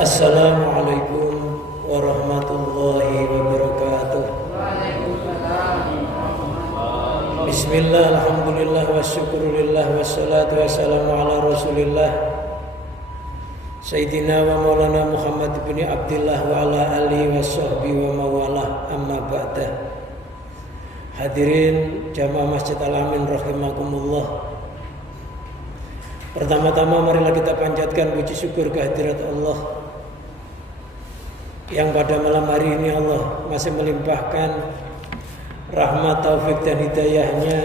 Assalamualaikum warahmatullahi wabarakatuh. Bismillah, alhamdulillah, wassyukurulillah, wassalatu wassalamu ala rasulillah Sayyidina wa maulana Muhammad ibn Abdillah wa ala alihi wa sahbihi wa mawalah, amma ba'dah. Hadirin jamaah Masjid Al-Amin rahimakumullah. Pertama-tama marilah kita panjatkan puji syukur kehadirat Allah yang pada malam hari ini Allah masih melimpahkan rahmat, taufik dan hidayahnya,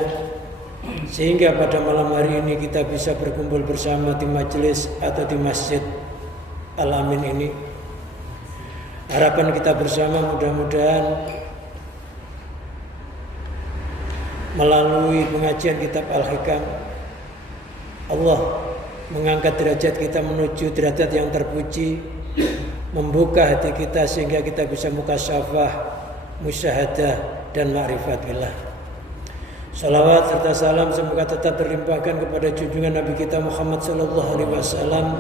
sehingga pada malam hari ini kita bisa berkumpul bersama di majelis atau di Masjid Al-Amin ini. Harapan kita bersama mudah-mudahan melalui pengajian kitab Al-Hikam Allah mengangkat derajat kita menuju derajat yang terpuji, membuka hati kita sehingga kita bisa mukasyafah, musyahadah dan ma'rifat billah. Salawat serta salam semoga tetap terlimpahkan kepada junjungan Nabi kita Muhammad sallallahu alaihi wasallam.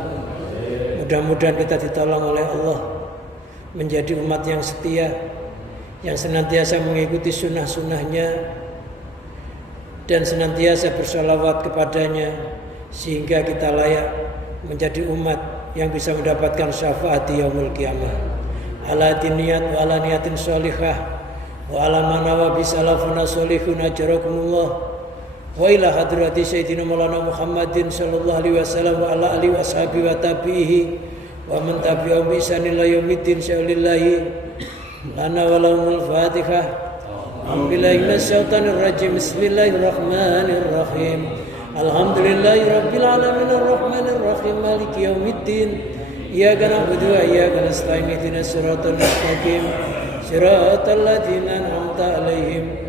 Mudah-mudahan kita ditolong oleh Allah menjadi umat yang setia, yang senantiasa mengikuti sunnah-sunnahnya dan senantiasa bersalawat kepadanya, sehingga kita layak menjadi umat yang bisa mendapatkan syafaat di yaumul qiyamah. Ala diniyat wa ala niyatin sholihah wa ala manawa bisalafuna sholihun ajrakumullah wa ila hadrati sayyidina maulana Muhammadin sallallahu alaihi wasallam wa ala alihi washabihi wa tabihi wa man tabi'ahum bi ihsan ila yaumiddin syaulillahi lana wa lahumul fatihah. Alhamdulillahi minasyaitonir rajim. Bismillahirrahmanirrahim. Alhamdulillahi rabbil alamin arrahmanir rahim maliki yaumiddin. Iyyaka na'budu wa iyyaka nasta'in ihdinas siratal mustaqim siratal ladzina an'amta 'alaihim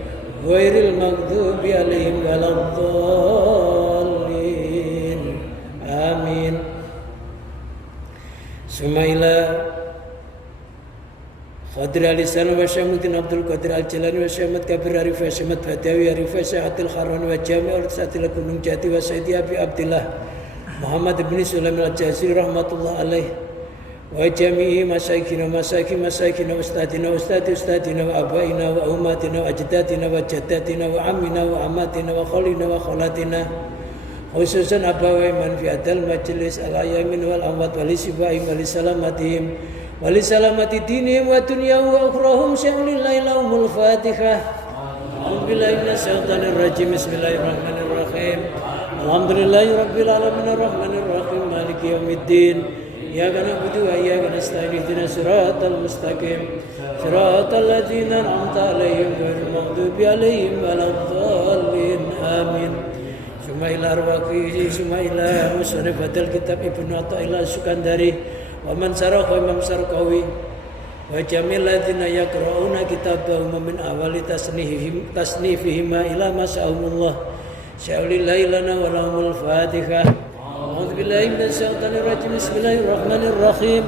ghairil maghdubi 'alaihim waladdallin. Amin. Sumaila Khadir Alisan wa Syamuddin Abdul Qadir Al-Jalani wa Syamad Kabir Arif wa Syamad Badawi Arif wa Syahatil Kharan wa Jami' Al-Satil Gunung Jati wa Sayyidi Abi Abdillah Muhammad ibn Sulaim Al-Jaziri rahmatullah alaih wa jami'i masyayikhina masyayikina ustadina ustadina wa abaina wa umatina wa ajdadina wa jaddatina wa amina wa amatina wa khalina wa khalatina, khususan abawai man fi adal majlis al-ayamin wal amwat wal sifaim wal salamatihim wali salamati dinihim wa dunyahum wa ukhrahum syaulillahi lahumul fatihah. Alhamdulillahi minasyaitonir rajim. Bismillahirrahmanirrahim. Alhamdulillahi rabbil alamin arrahmanir rahim maliki yaumiddin. Iyyaka na'budu wa iyyaka nasta'in ihdinas siratal mustaqim siratal ladzina an'amta 'alaihim ghairil maghdubi 'alaihim waladdallin. Amin. Summa ila arwaqi summa ila musnadatil kitab Ibnu Athaillah Sukandari wa man saraka Imam Sarqawi wa jamil ladzina yaqra'una kitabahum min awali tasnifihim ila mas'ahumullah syaulillahi lana wa lahumul fatihah. A'udzu billahi minasyaitonir rajim. Bismillahirrahmanirrahim.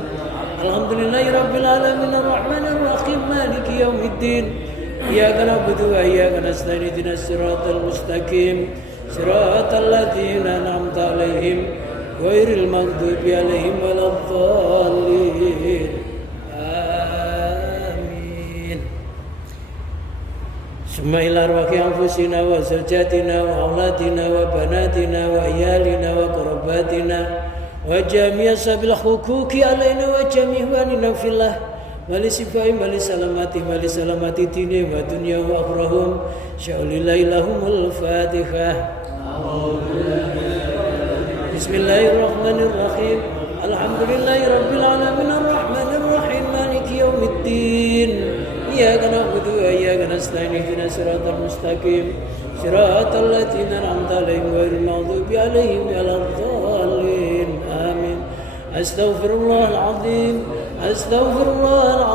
Alhamdulillahi rabbil alamin arrahmanir rahim maliki yaumiddin. Iyyaka na'budu wa iyyaka nasta'in ihdinas siratal mustaqim siratal ladzina an'amta 'alaihim ghairil maghdubi 'alaihim waladdallin. Amin. Summa ila arwahi anfusina wa zawjatina wa auladina wa banatina wa iyalina wa qarabatina wa jami' ashabil huquqi 'alaina wa jami' ikhwanina fillah wa li sifaihim wa li salamati dini wa dunya wa akhrahum syaulillahi lahumul fatihah. Bismillahirrahmanirrahim. Alhamdulillahi rabbil alamin arrahmanir rahim maliki yaumiddin. Iyyaka na'budu wa iyyaka nasta'in ihdinas siratal mustaqim siratal ladzina an'amta 'alaihim ghairil maghdubi 'alaihim waladdallin. Amin. Astaghfirullahal azim. Astaghfirullahal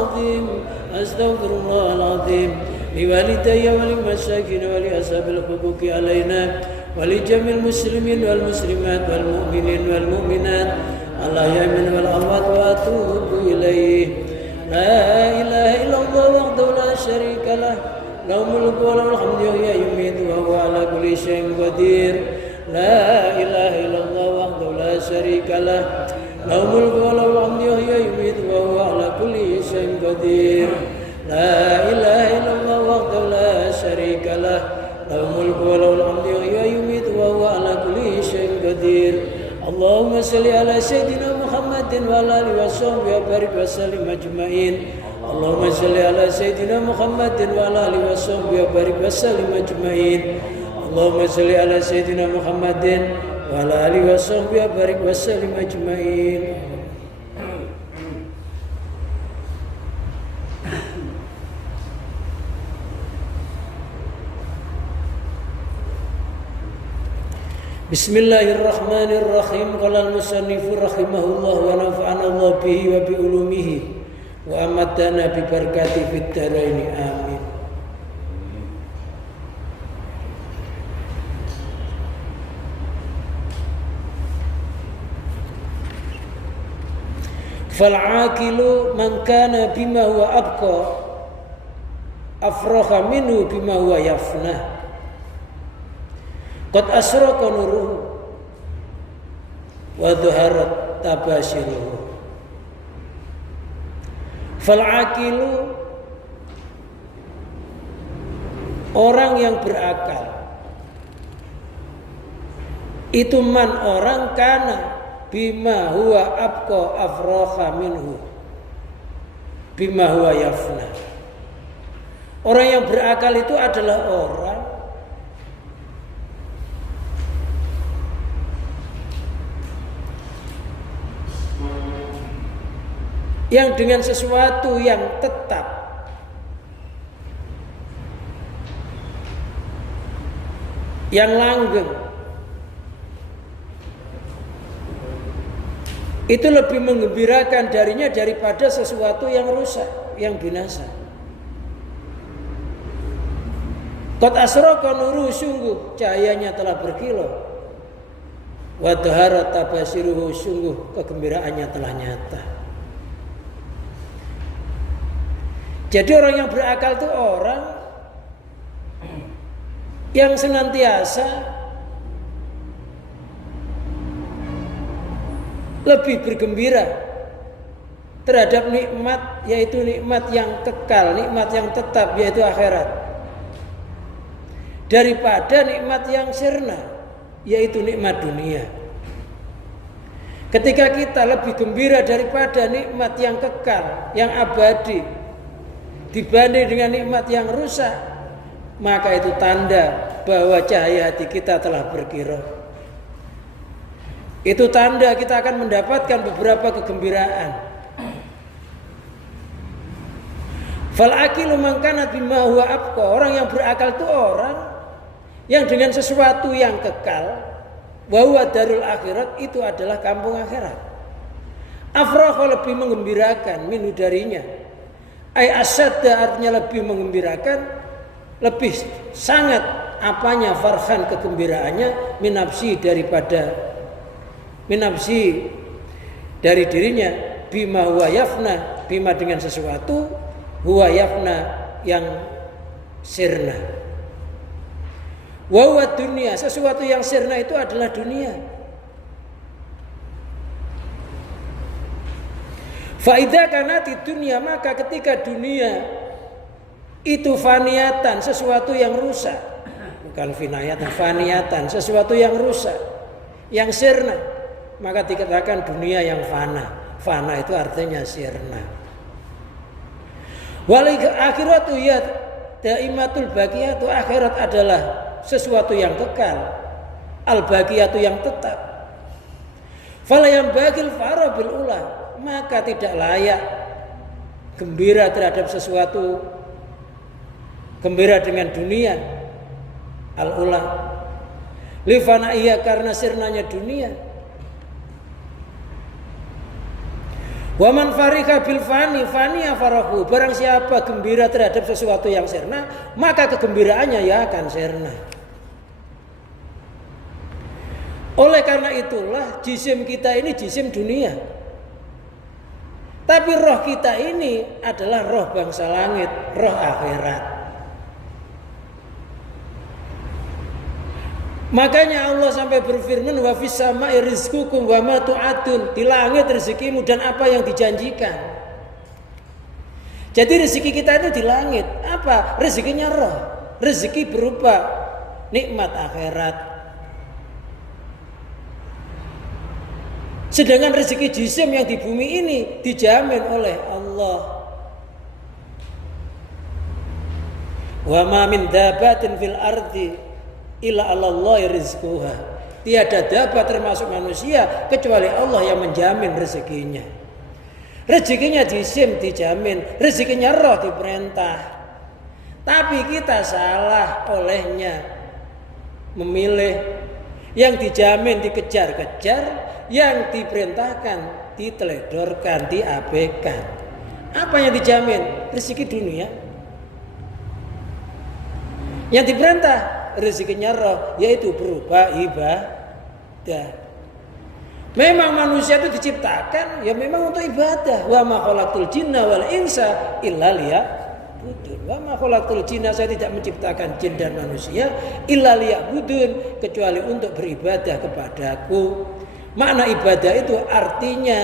azim. Liwalidayya wa limasyayikhina wa li ashabil huquqi 'alaina ولجميع المسلمين والمسلمات والمؤمنين والمؤمنات الأحياء والأموات وأتوب إليه. لا إله إلا الله وحده لا شريك له له الملك وله الحمد يحيي ويميت وهو على كل شيء قدير. لا إله إلا الله وحده لا شريك له له الملك وله الحمد يحيي qadir. La ilaha illallah wahdahu la syarika lah, lahul mulku wa lahul hamdu yuhyi wa yumiitu wa huwa ala kulli syai'in qadir. Allahumma shalli ala sayyidina Muhammadin wa ala alihi wa sahbihi wa barik wa sallim ajma'in. Allahumma shalli ala sayyidina Muhammadin wa ala alihi wa sahbihi wa barik wa sallim ajma'in. Allahumma shalli ala sayyidina Muhammadin wa ala alihi wa sahbihi wa barik wa sallim ajma'in. Bismillahirrahmanirrahim. Qala al-musannifu rahimahullah wa nafa'ana Allah bihi wa bi ulumihi wa amatana bi barakati fid dharain. Amin. Fal aqilu man kana bima huwa abqa afraha minhu bima huwa yafna. Qad asraqa nuruhu wa dhaharat tabashiruhu. Fal aqilu, orang yang berakal, itu man orang kana bima huwa abqa afraha minhu bima huwa yafna. Orang yang berakal itu adalah orang yang dengan sesuatu yang tetap, yang langgeng, itu lebih menggembirakan darinya daripada sesuatu yang rusak, yang binasa. Qad asraqa nuru, sungguh cahayanya telah berkilau. Wa dhahara tabasiruhu, sungguh kegembiraannya telah nyata. Jadi orang yang berakal itu orang yang senantiasa lebih bergembira terhadap nikmat, yaitu nikmat yang kekal, nikmat yang tetap, yaitu akhirat, daripada nikmat yang sirna, yaitu nikmat dunia. Ketika kita lebih gembira daripada nikmat yang kekal, yang abadi, dibanding dengan nikmat yang rusak, maka itu tanda bahwa cahaya hati kita telah berkilau. Itu tanda kita akan mendapatkan beberapa kegembiraan. Fal aqilu man kana bima huwa abqa, orang yang berakal itu orang yang dengan sesuatu yang kekal, wa huwa darul akhirat, itu adalah kampung akhirat. Afraha, lebih menggembirakan, minhu darinya. Ai asadda, artinya lebih menggembirakan, lebih sangat apanya, farhan, kegembiraannya, minapsi, daripada minapsi, dari dirinya, bima huwa yafna, bima dengan sesuatu, huwa yafna, yang sirna. Wa huwa dunia, sesuatu yang sirna itu adalah dunia. Faidah karena di dunia, maka ketika dunia itu faniatan, sesuatu yang rusak, bukan finayatan, faniatan, sesuatu yang rusak, yang sirna, maka dikatakan dunia yang fana. Fana itu artinya sirna. Wal akhiratu ya daimatul baqiyatu, akhirat adalah sesuatu yang kekal, al baqiyatu yang tetap. Fala yang bagil fara bil ula, maka tidak layak gembira terhadap sesuatu, gembira dengan dunia, al-ula, lifana, iya, karena sirnanya dunia. Waman farika bil fani, fani afarahu, barang siapa gembira terhadap sesuatu yang sirna, maka kegembiraannya ya akan sirna. Oleh karena itulah jisim kita ini jisim dunia. Tapi roh kita ini adalah roh bangsa langit, roh akhirat. Makanya Allah sampai berfirman, wa fis sama'i rizqukum wa ma tu'adun, di langit rezekimu dan apa yang dijanjikan. Jadi rezeki kita itu di langit. Apa? Rezekinya roh. Rezeki berupa nikmat akhirat. Sedangkan rezeki jisim yang di bumi ini dijamin oleh Allah. Wa ma min dabatin fil ardi illa 'alallahi rizquha. Tiada dapat termasuk manusia kecuali Allah yang menjamin rezekinya. Rezekinya jisim dijamin, rezekinya roh diperintah. Tapi kita salah olehnya memilih yang dijamin dikejar-kejar, yang diperintahkan diteledorkan, diabaikan. Apa yang dijamin? Rezeki dunia. Yang diperintah rezekinya roh, yaitu berupa ibadah. Memang manusia itu diciptakan ya memang untuk ibadah. Wa ma khalaqtul jinna wal insa illa liya'budun. Wa ma khalaqtul jinna, saya tidak menciptakan jin dan manusia illa liya'budun, kecuali untuk beribadah kepadaku. Makna ibadah itu artinya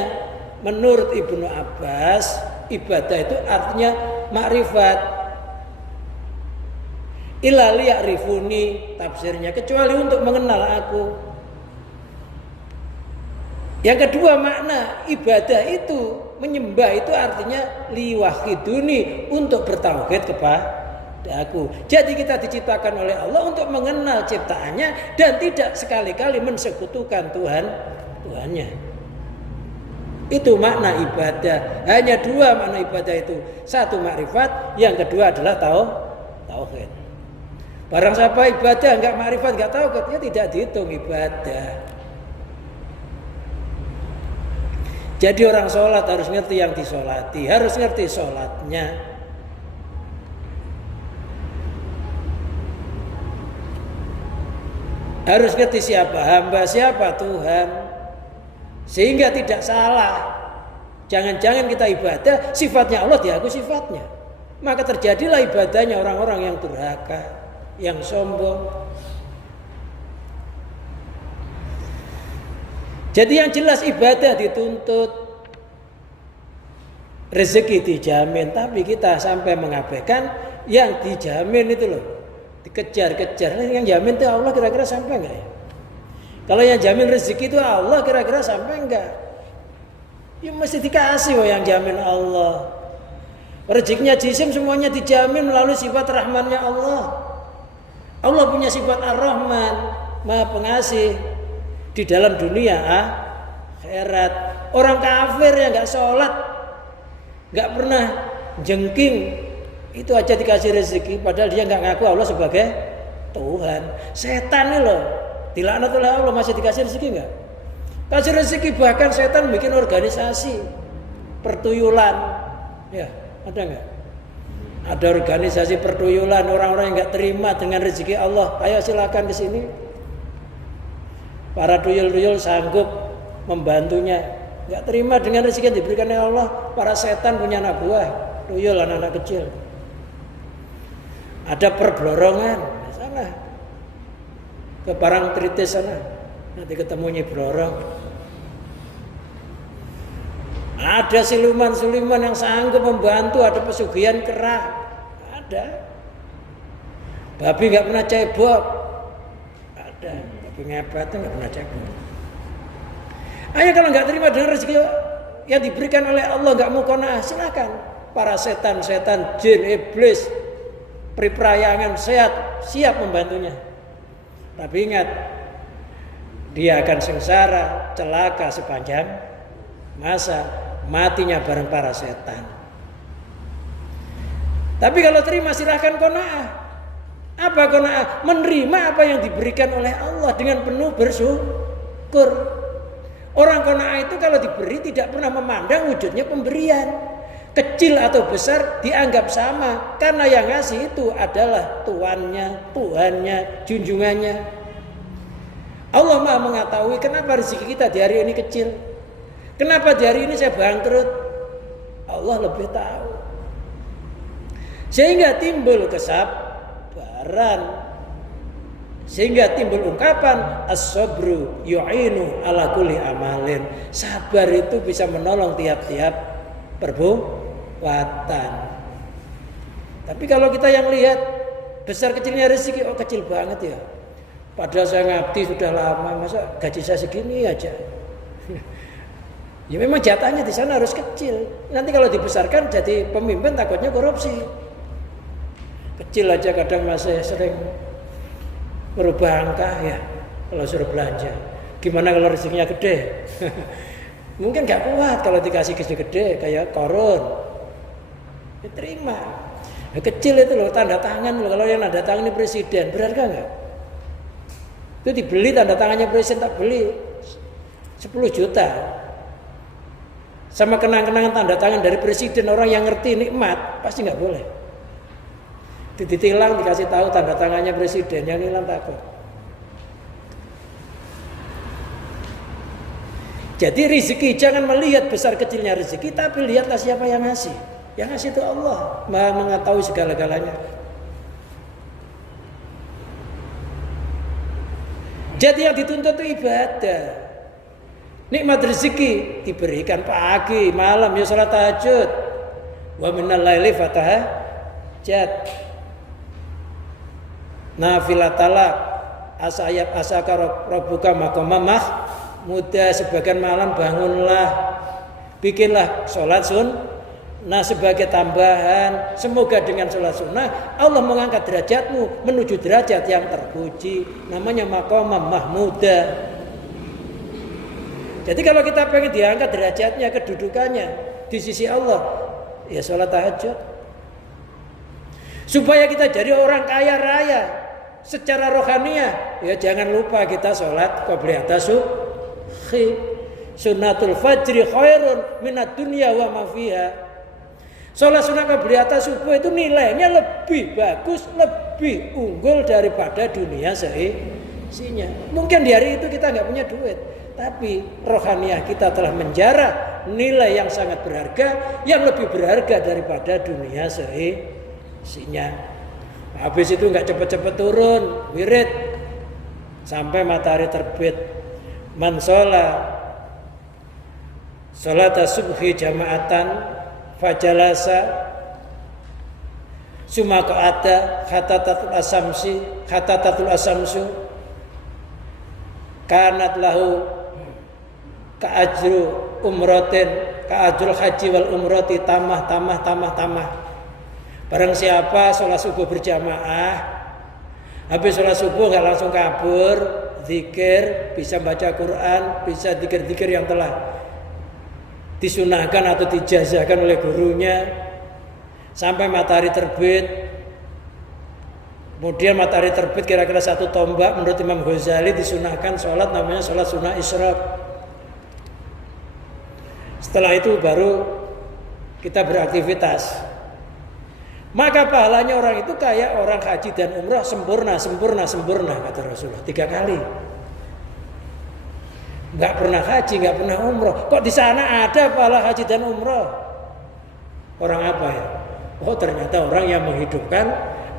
menurut Ibnu Abbas, ibadah itu artinya makrifat. Illa liya'rifuni, tafsirnya kecuali untuk mengenal aku. Yang kedua, makna ibadah itu, menyembah itu artinya liwahiduni, untuk bertauhid kepada aku. Jadi kita diciptakan oleh Allah untuk mengenal ciptaannya dan tidak sekali-kali mensekutukan Tuhannya. Itu makna ibadah. Hanya dua makna ibadah itu. Satu makrifat, yang kedua adalah tauhid. Barang siapa ibadah enggak makrifat, enggak tauhid, ya tidak dihitung ibadah. Jadi orang sholat harus ngerti yang disolati, harus ngerti sholatnya. Harus ngerti siapa hamba, siapa Tuhan. Sehingga tidak salah. Jangan-jangan kita ibadah, sifatnya Allah diaku sifatnya. Maka terjadilah ibadahnya orang-orang yang durhaka, yang sombong. Jadi yang jelas ibadah dituntut, rezeki dijamin, tapi kita sampai mengabaikan yang dijamin itu loh, dikejar-kejar. Yang jamin itu Allah, kira-kira sampai enggak ya? Kalau yang jamin rezeki itu Allah, kira-kira sampai enggak? Ya mesti dikasih yang jamin Allah. Rezekinya jisim semuanya dijamin melalui sifat rahmannya Allah. Allah punya sifat Ar-Rahman, Maha Pengasih. Di dalam dunia akhirat, orang kafir yang nggak sholat, nggak pernah jengking, itu aja dikasih rezeki, padahal dia nggak ngaku Allah sebagai Tuhan. Setan nih loh, dilaknat oleh Allah, masih dikasih rezeki nggak? Kasih rezeki, bahkan setan bikin organisasi pertuyulan, ya ada nggak? Ada organisasi pertuyulan, orang-orang yang nggak terima dengan rezeki Allah, ayo silakan ke sini. Para tuyul-tuyul sanggup membantunya. Enggak terima dengan rezeki yang diberikan oleh Allah. Para setan punya anak buah, tuyul anak-anak kecil. Ada perblorongan di sana. Ke Parangtritis sana. Nanti ketemu Nyi Blorong. Ada siluman-siluman yang sanggup membantu, ada pesugihan kera. Ada. Babi enggak pernah cebok. Ada. Pengebatnya nggak pernah jago. Ayo kalau nggak terima dengan rezeki yang diberikan oleh Allah, nggak mau qanaah, silakan. Para setan-setan, jin, iblis, priprayangan siap membantunya. Tapi ingat, dia akan sengsara, celaka sepanjang masa, matinya bareng para setan. Tapi kalau terima silahkan qanaah. Apa qanaah? Menerima apa yang diberikan oleh Allah dengan penuh bersyukur. Orang qanaah itu kalau diberi tidak pernah memandang wujudnya pemberian. Kecil atau besar dianggap sama, karena yang ngasih itu adalah tuannya, Tuhannya, junjungannya. Allah Maha mengetahui kenapa rezeki kita di hari ini kecil. Kenapa di hari ini saya bangkrut? Allah lebih tahu. Sehingga timbul sehingga timbul ungkapan as-sabru yu'inu ala kulli amalin. Sabar itu bisa menolong tiap-tiap perbuatan. Tapi kalau kita yang lihat besar kecilnya rezeki, oh kecil banget ya. Padahal saya ngabdi sudah lama, masa gaji saya segini aja. Ya memang jatahnya di sana harus kecil. Nanti kalau dibesarkan jadi pemimpin takutnya korupsi. Kecil aja kadang masih sering merubah angka ya kalau suruh belanja. Gimana kalau rezekinya gede? Mungkin gak kuat kalau dikasih gede kayak Korun. Diterima. Ya, kecil itu loh tanda tangan loh. Kalau yang tanda tangan ini presiden berharga nggak? Itu dibeli tanda tangannya presiden tak beli 10 juta. Sama kenang-kenangan tanda tangan dari presiden orang yang ngerti nikmat pasti nggak boleh. Ditilang dikasih tahu tanda tangannya presiden yang hilang takut. Jadi rezeki jangan melihat besar kecilnya rezeki, tapi lihatlah siapa yang ngasih. Yang ngasih itu Allah, Maha mengetahui segala-galanya. Jadi yang dituntut itu ibadah. Nikmat rezeki diberikan pagi, malam ya salat tahajud. Wa minal laili fatahajjat. Nafilatalak asayat asaka rabbuka maqamah muda sebagian malam bangunlah. Bikinlah salat sunnah sebagai tambahan. Semoga dengan salat sunnah Allah mengangkat derajatmu menuju derajat yang terpuji. Namanya maqamah mahmuda. Jadi kalau kita pengen diangkat derajatnya, kedudukannya di sisi Allah, ya sholat tahajud. Supaya kita jadi orang kaya raya secara rohaniah, ya jangan lupa kita sholat qobliyah subhi. Sunnatul fajri khairun minad dunya wa ma fiha. Sholat sunat qobliyah subuh itu nilainya lebih bagus, lebih unggul daripada dunia seisinya. Mungkin di hari itu kita nggak punya duit, tapi rohaniah kita telah menjarah nilai yang sangat berharga, yang lebih berharga daripada dunia seisinya. Habis itu nggak cepet-cepet turun, wirid sampai matahari terbit. Man sholat subhi jama'atan fajalasa sumaka ada khatatatul asamsu kanat lahu ka'ajru umratin ka'ajrul haji wal umrati tamah. Barang siapa sholat subuh berjamaah, habis sholat subuh nggak langsung kabur, zikir, bisa baca Quran, bisa zikir-zikir yang telah disunahkan atau dijazahkan oleh gurunya sampai matahari terbit. Kemudian matahari terbit kira-kira 1 tombak menurut Imam Ghazali disunahkan sholat namanya sholat sunnah isyraq. Setelah itu baru kita beraktivitas. Maka pahalanya orang itu kayak orang haji dan umrah sempurna kata Rasulullah 3 kali. Nggak pernah haji, nggak pernah umrah. Kok di sana ada pahala haji dan umrah? Orang apa ya? Oh ternyata orang yang menghidupkan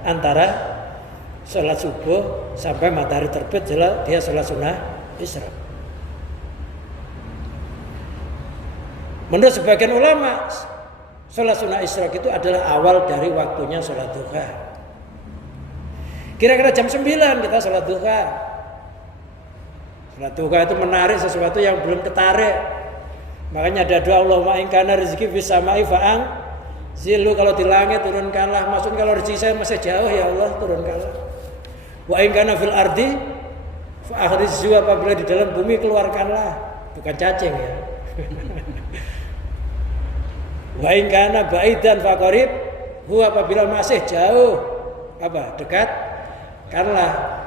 antara sholat subuh sampai matahari terbit, dia sholat sunnah isyraq. Menurut sebagian ulama, sholat sunnah isyraq itu adalah awal dari waktunya sholat duha. Kira-kira jam 9 kita sholat duha. Sholat duha itu menarik sesuatu yang belum ketarik. Makanya ada doa Allahumma in kana rizqi fis sama'i fa'ang zilu, kalau di langit turunkanlah. Maksudnya kalau rezeki saya masih jauh ya Allah turunkanlah. Wa in kana fil ardi fa'akhrijhu, apabila di dalam bumi keluarkanlah. Bukan cacing ya. Wa in kana baidan faqarib, apabila masih jauh dekat kanlah.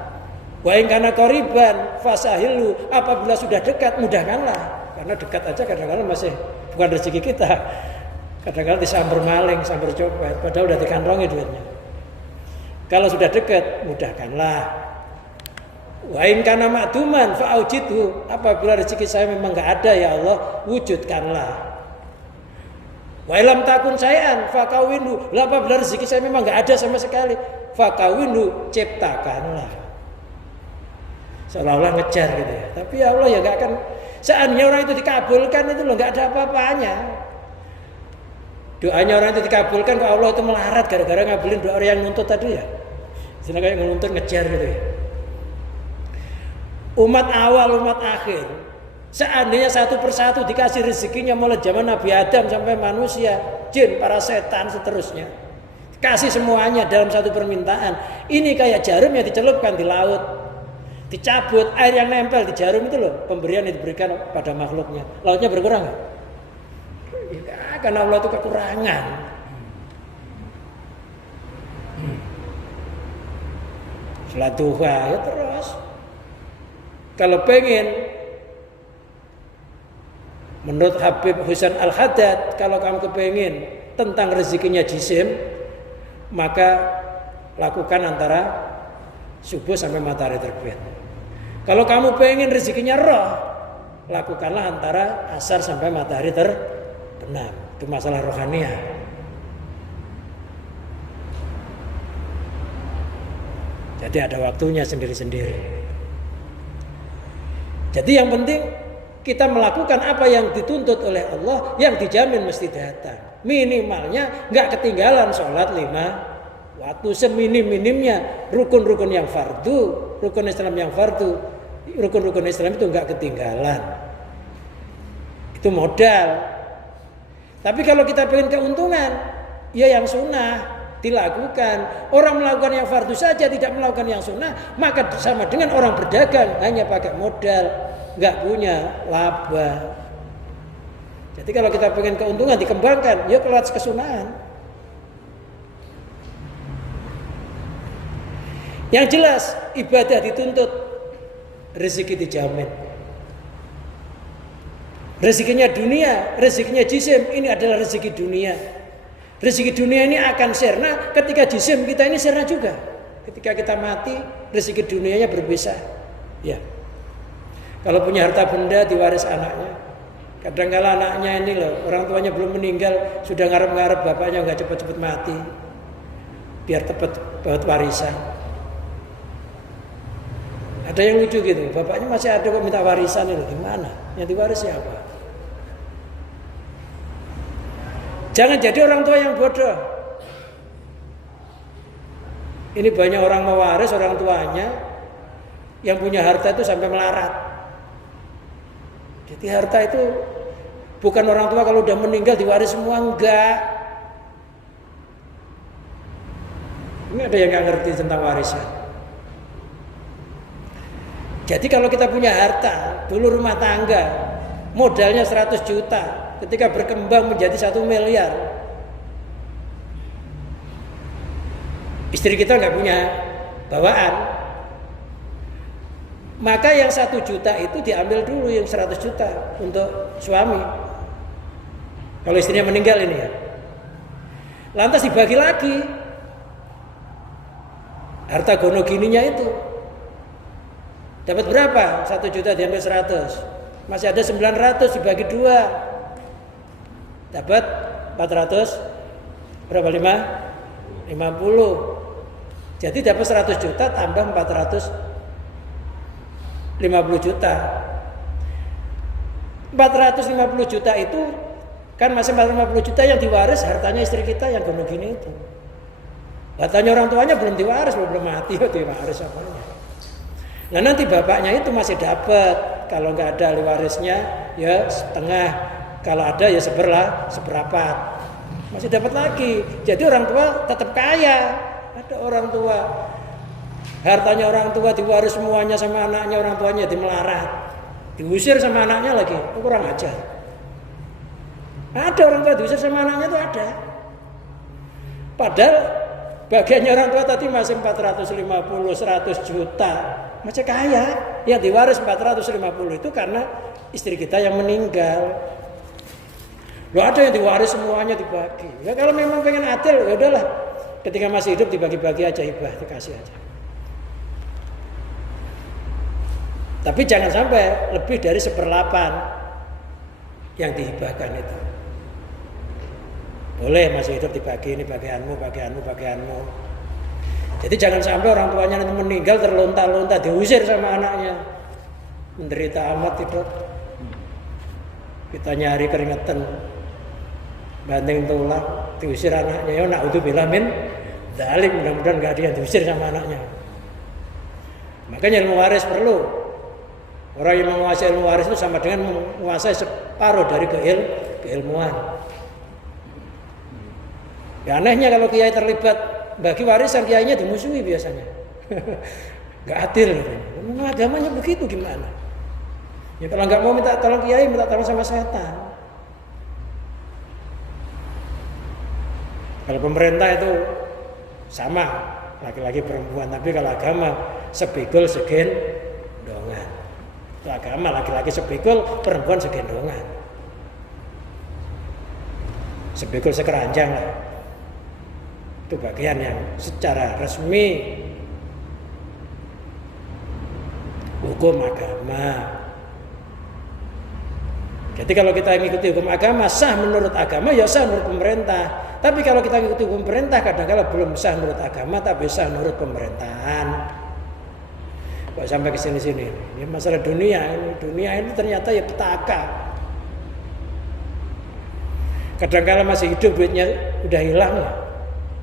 Wa in kana qariban fasahilu, apabila sudah dekat mudahkanlah. Karena dekat aja kadang-kadang masih bukan rezeki kita. Kadang-kadang disamber maling, samber copet, padahal udah dikantongi duitnya. Kalau sudah dekat mudahkanlah. Wa in kana ma'duman fa'aujidhu, apabila rezeki saya memang enggak ada ya Allah, wujudkanlah. Wa ilam takun sayan fakawinu, apabila rezeki saya memang enggak ada sama sekali, fakawinu, ciptakanlah. Seolah-olah ngejar gitu ya. Tapi ya Allah ya enggak akan, seandainya orang itu dikabulkan itu loh enggak ada apa-apanya. Doanya orang itu dikabulkan, kok Allah itu melarat gara-gara ngabulin doa orang yang nuntut tadi ya. Sini kayak nuntut ngejar gitu ya. Umat awal, umat akhir, seandainya satu persatu dikasih rezekinya mulai zaman Nabi Adam sampai manusia, jin, para setan, seterusnya, kasih semuanya dalam satu permintaan. Ini kayak jarum yang dicelupkan di laut, dicabut, air yang nempel di jarum itu loh, pemberian yang diberikan pada makhluknya. Lautnya berkurang nggak? Ya, karena Allah itu kekurangan. Sholat duha ya terus. Kalau pengen, menurut Habib Husain Al-Haddad, kalau kamu kepengen tentang rezekinya jisim, maka lakukan antara subuh sampai matahari terbit. Kalau kamu pengen rezekinya roh, lakukanlah antara asar sampai matahari terbenam. Itu masalah rohaniah. Jadi ada waktunya sendiri-sendiri. Jadi yang penting kita melakukan apa yang dituntut oleh Allah, yang dijamin mesti datang. Minimalnya nggak ketinggalan sholat 5 waktu, seminim-minimnya rukun-rukun yang fardu, rukun Islam yang fardu, rukun-rukun Islam itu nggak ketinggalan. Itu modal. Tapi kalau kita pengen keuntungan, ya yang sunnah dilakukan. Orang melakukan yang fardu saja tidak melakukan yang sunnah, maka sama dengan orang berdagang hanya pakai modal, nggak punya laba. Jadi kalau kita pengen keuntungan dikembangkan, ya kelas kesunahan. Yang jelas ibadah dituntut, rezeki dijamin. Rezekinya dunia, rezekinya jisim, ini adalah rezeki dunia. Rezeki dunia ini akan sirna ketika jisim kita ini sirna juga. Ketika kita mati, rezeki dunianya berpisah. Ya. Kalau punya harta benda diwaris anaknya. Kadang-kala anaknya ini loh, orang tuanya belum meninggal, sudah ngarep-ngarep bapaknya nggak cepet-cepet mati, biar cepat dapat warisan. Ada yang lucu gitu, bapaknya masih ada kok minta warisan itu, gimana? Yang diwaris siapa? Jangan jadi orang tua yang bodoh. Ini banyak orang mewaris orang tuanya yang punya harta itu sampai melarat. Jadi harta itu bukan orang tua kalau udah meninggal diwaris semua, enggak. Ini ada yang nggak ngerti tentang warisan. Jadi kalau kita punya harta, dulu rumah tangga, modalnya 100 juta, ketika berkembang menjadi 1 miliar, istri kita nggak punya bawaan, maka yang 1 juta itu diambil dulu, yang 100 juta untuk suami. Kalau istrinya meninggal ini ya, lantas dibagi lagi harta gono gininya itu. Dapat berapa? 1 juta diambil 100, masih ada 900 dibagi 2, dapat 400 berapa? 50. Jadi dapat 100 juta tambah 450 juta. 450 juta itu kan masih 450 juta yang diwaris hartanya istri kita yang gono gini itu. Hartanya orang tuanya belum diwaris, belum mati, diwaris apanya. Nah nanti bapaknya itu masih dapat, kalau nggak ada warisnya ya setengah, kalau ada ya seperempat, masih dapat lagi. Jadi orang tua tetap kaya. Ada orang tua hartanya orang tua diwaris semuanya sama anaknya, orang tuanya dimelarat, diusir sama anaknya lagi, itu kurang ajar. Ada orang tua diusir sama anaknya itu ada. Padahal bagiannya orang tua tadi masih 450, 100 juta. Masih kaya, yang diwaris 450 itu karena istri kita yang meninggal. Loh ada yang diwaris semuanya dibagi. Ya kalau memang pengen adil, ya udahlah. Ketika masih hidup dibagi-bagi aja hibah, dikasih aja. Tapi jangan sampai lebih dari 1/8 yang dihibahkan itu. Boleh masih hidup dibagi, ini bagianmu, bagianmu, bagianmu. Jadi jangan sampai orang tuanya nanti meninggal terlunta-lunta diusir sama anaknya, menderita amat itu. Kita nyari keringetan. banting tulang, diusir anaknya. Ya naudzubillah min dzalik, mudah-mudahan enggak ada yang diusir sama anaknya. Makanya ilmu waris perlu. Orang yang menguasai ilmu waris itu sama dengan menguasai separuh dari keilmuan. Ya anehnya kalau kiai terlibat bagi warisan, kiainya dimusuhi biasanya. Enggak adil. Memang agamanya begitu gimana? Ya kalau nggak mau minta tolong kiai, minta tolong sama setan. Kalau pemerintah itu sama, laki-laki perempuan, tapi kalau agama sepikul segendongan. Itu agama laki-laki sepikul, perempuan segendongan. Sepikul sekeranjang lah. Itu bagian yang secara resmi hukum agama. Jadi kalau kita mengikuti hukum agama sah menurut agama, ya sah menurut pemerintah. Tapi kalau kita mengikuti hukum pemerintah kadang-kadang belum sah menurut agama, tapi sah menurut pemerintahan. Kok sampai ke sini-sini? Ini masalah dunia ini ternyata ya petaka. Kadang-kadang masih hidup duitnya udah hilang ya.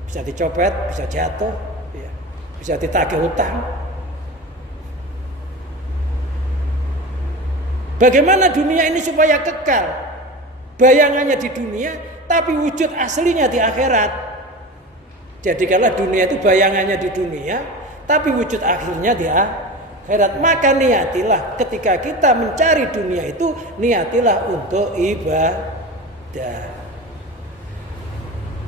Bisa dicopet, bisa jatuh, ya. Bisa ditagih hutang. Bagaimana dunia ini supaya kekal? Bayangannya di dunia, tapi wujud aslinya di akhirat. Jadi kalau dunia itu bayangannya di dunia, tapi wujud akhirnya di akhirat. Maka niatilah ketika kita mencari dunia itu, niatilah untuk ibadah.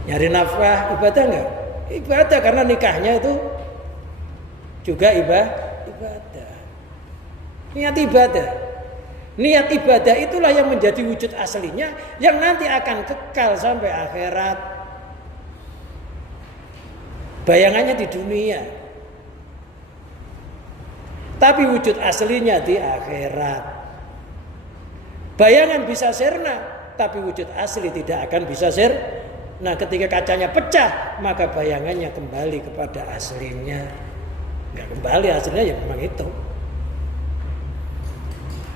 Nyari nafkah, ibadah enggak? Ibadah karena nikahnya itu juga ibadah. Niat ibadah. Niat ibadah itulah yang menjadi wujud aslinya, yang nanti akan kekal sampai akhirat. Bayangannya di dunia, tapi wujud aslinya di akhirat. Bayangan bisa sirna, tapi wujud asli tidak akan bisa sirna. Nah, ketika kacanya pecah, maka bayangannya kembali kepada aslinya. Enggak kembali aslinya, ya memang itu.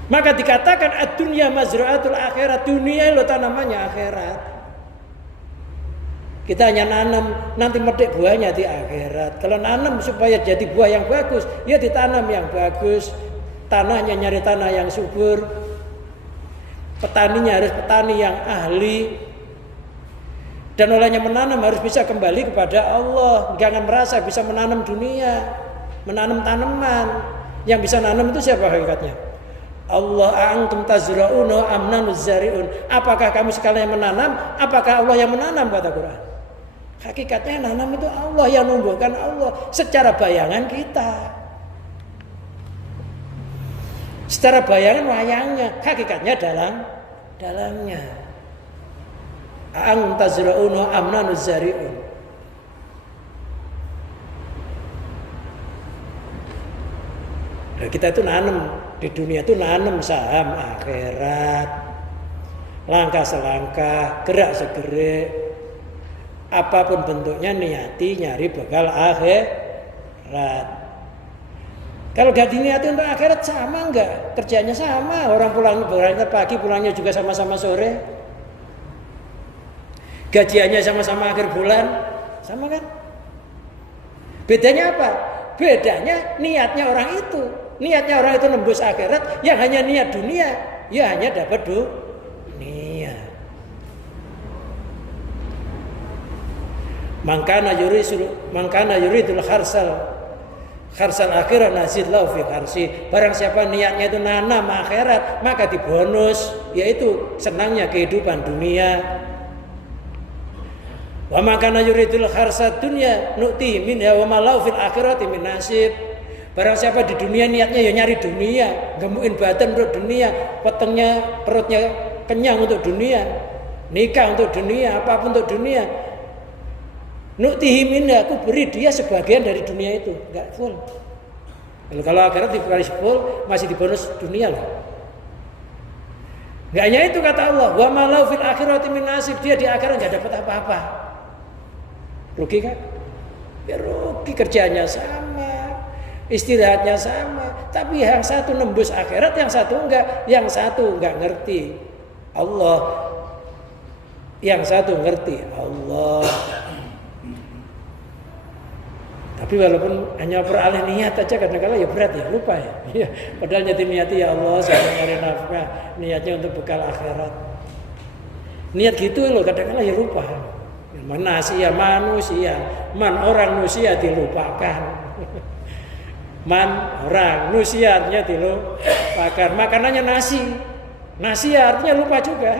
Maka dikatakan ad-dunya mazra'atul akhirat, dunia itu tanamannya akhirat. Kita hanya nanam, nanti metik buahnya di akhirat. Kalau nanam supaya jadi buah yang bagus, ya ditanam yang bagus. Tanahnya nyari tanah yang subur. Petaninya harus petani yang ahli. Dan olehnya menanam harus bisa kembali kepada Allah. Jangan merasa bisa menanam dunia, menanam tanaman. Yang bisa nanam itu siapa hakikatnya? Allah antum tazra'una amnanu zari'un. Apakah kamu sekalian menanam? Apakah Allah yang menanam, kata Quran? Hakikatnya nanam itu Allah, yang numbuhkan Allah secara bayangan kita. Secara bayangan wayangnya, hakikatnya dalamnya. Antum tazra'una amnanu zari'un. Nah, kita itu nanam di dunia itu, nanam saham akhirat, langkah selangkah, gerak segerik, apapun bentuknya niati nyari bekal akhirat. Kalau gak diniati untuk akhirat sama enggak? Kerjanya sama, orang pulang berangkat pagi, pulangnya juga sama-sama sore. Gajiannya sama-sama akhir bulan, sama kan? Bedanya apa? Bedanya niatnya orang itu. Niatnya orang itu nembus akhirat, yang hanya niat dunia, ya hanya dapat dunia. Mangkana yuridul kharsal akhirat nazid lahu fi kharsi. Barang siapa niatnya itu nanam akhirat, maka dibonus, yaitu senangnya kehidupan dunia. Wa mangkana yuridul kharsat dunya nu'tihi minha wa ma lahu fil akhirati min nasib. Barang siapa di dunia niatnya ya nyari dunia, gemukin badan untuk dunia, petengnya perutnya kenyang untuk dunia, nikah untuk dunia, apapun untuk dunia. Nu'tihi minha, aku beri dia sebagian dari dunia itu, enggak full. Kalau akhirat diberi full, masih dibonus dunia loh. Enggak hanya itu kata Allah, wa ma lahu fil akhirati min nasib, dia di akhirat enggak dapat apa-apa. Rugi kan? Ya rugi, kerjanya sama. Istirahatnya sama, tapi yang satu nembus akhirat, yang satu enggak ngerti. Allah yang satu ngerti Allah. Tapi walaupun hanya peralih niat aja kadang-kadang ya berat ya, lupa ya. Ya, padahal niati ya Allah saya nyari nafkah, niatnya untuk bekal akhirat. Niat gitu loh kadang-kadang ya lupa. Manusia, man orang manusia dilupakan. Man orang manusia artinya dilupakan. Makanannya nasi artinya lupa juga.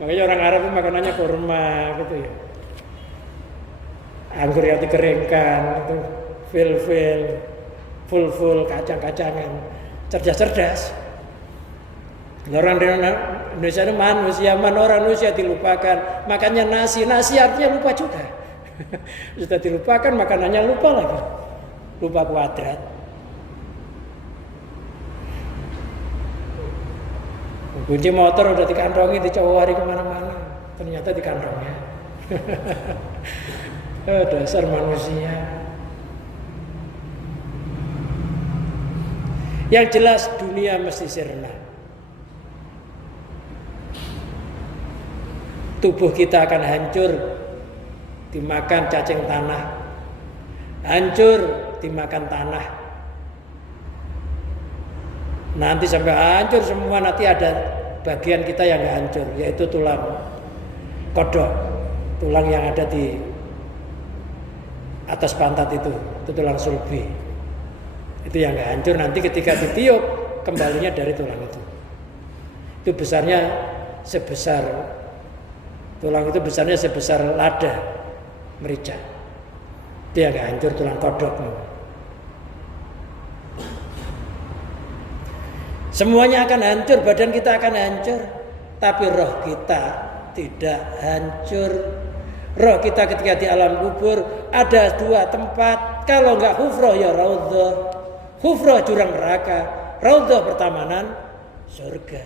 Makanya orang Arab itu makanannya kurma gitu ya. Anggur yang dikeringkan, itu full kacang-kacangan, cerdas. Orang Indonesia itu orang manusia dilupakan, makannya nasi artinya lupa juga. Sudah dilupakan, makanannya lupa lagi, lupa kuadrat. Kunci motor udah dikantongi, dicowari kemana-mana, ternyata di kantongnya. Dasar manusia. Yang jelas dunia mesti sirna. Tubuh kita akan hancur dimakan cacing tanah, hancur dimakan tanah. Nanti sampai hancur semua, nanti ada bagian kita yang gak hancur, yaitu tulang kodok, tulang yang ada di atas pantat itu tulang sulbi. Itu yang gak hancur, nanti ketika ditiup kembalinya dari tulang itu. Itu besarnya sebesar tulang itu besarnya sebesar lada merica. Itu yang gak hancur, tulang kodok. Semuanya akan hancur, badan kita akan hancur, tapi roh kita tidak hancur. Roh kita ketika di alam kubur ada dua tempat. Kalau enggak hufrah ya raudhah. Hufrah jurang neraka, raudhah pertamanan surga.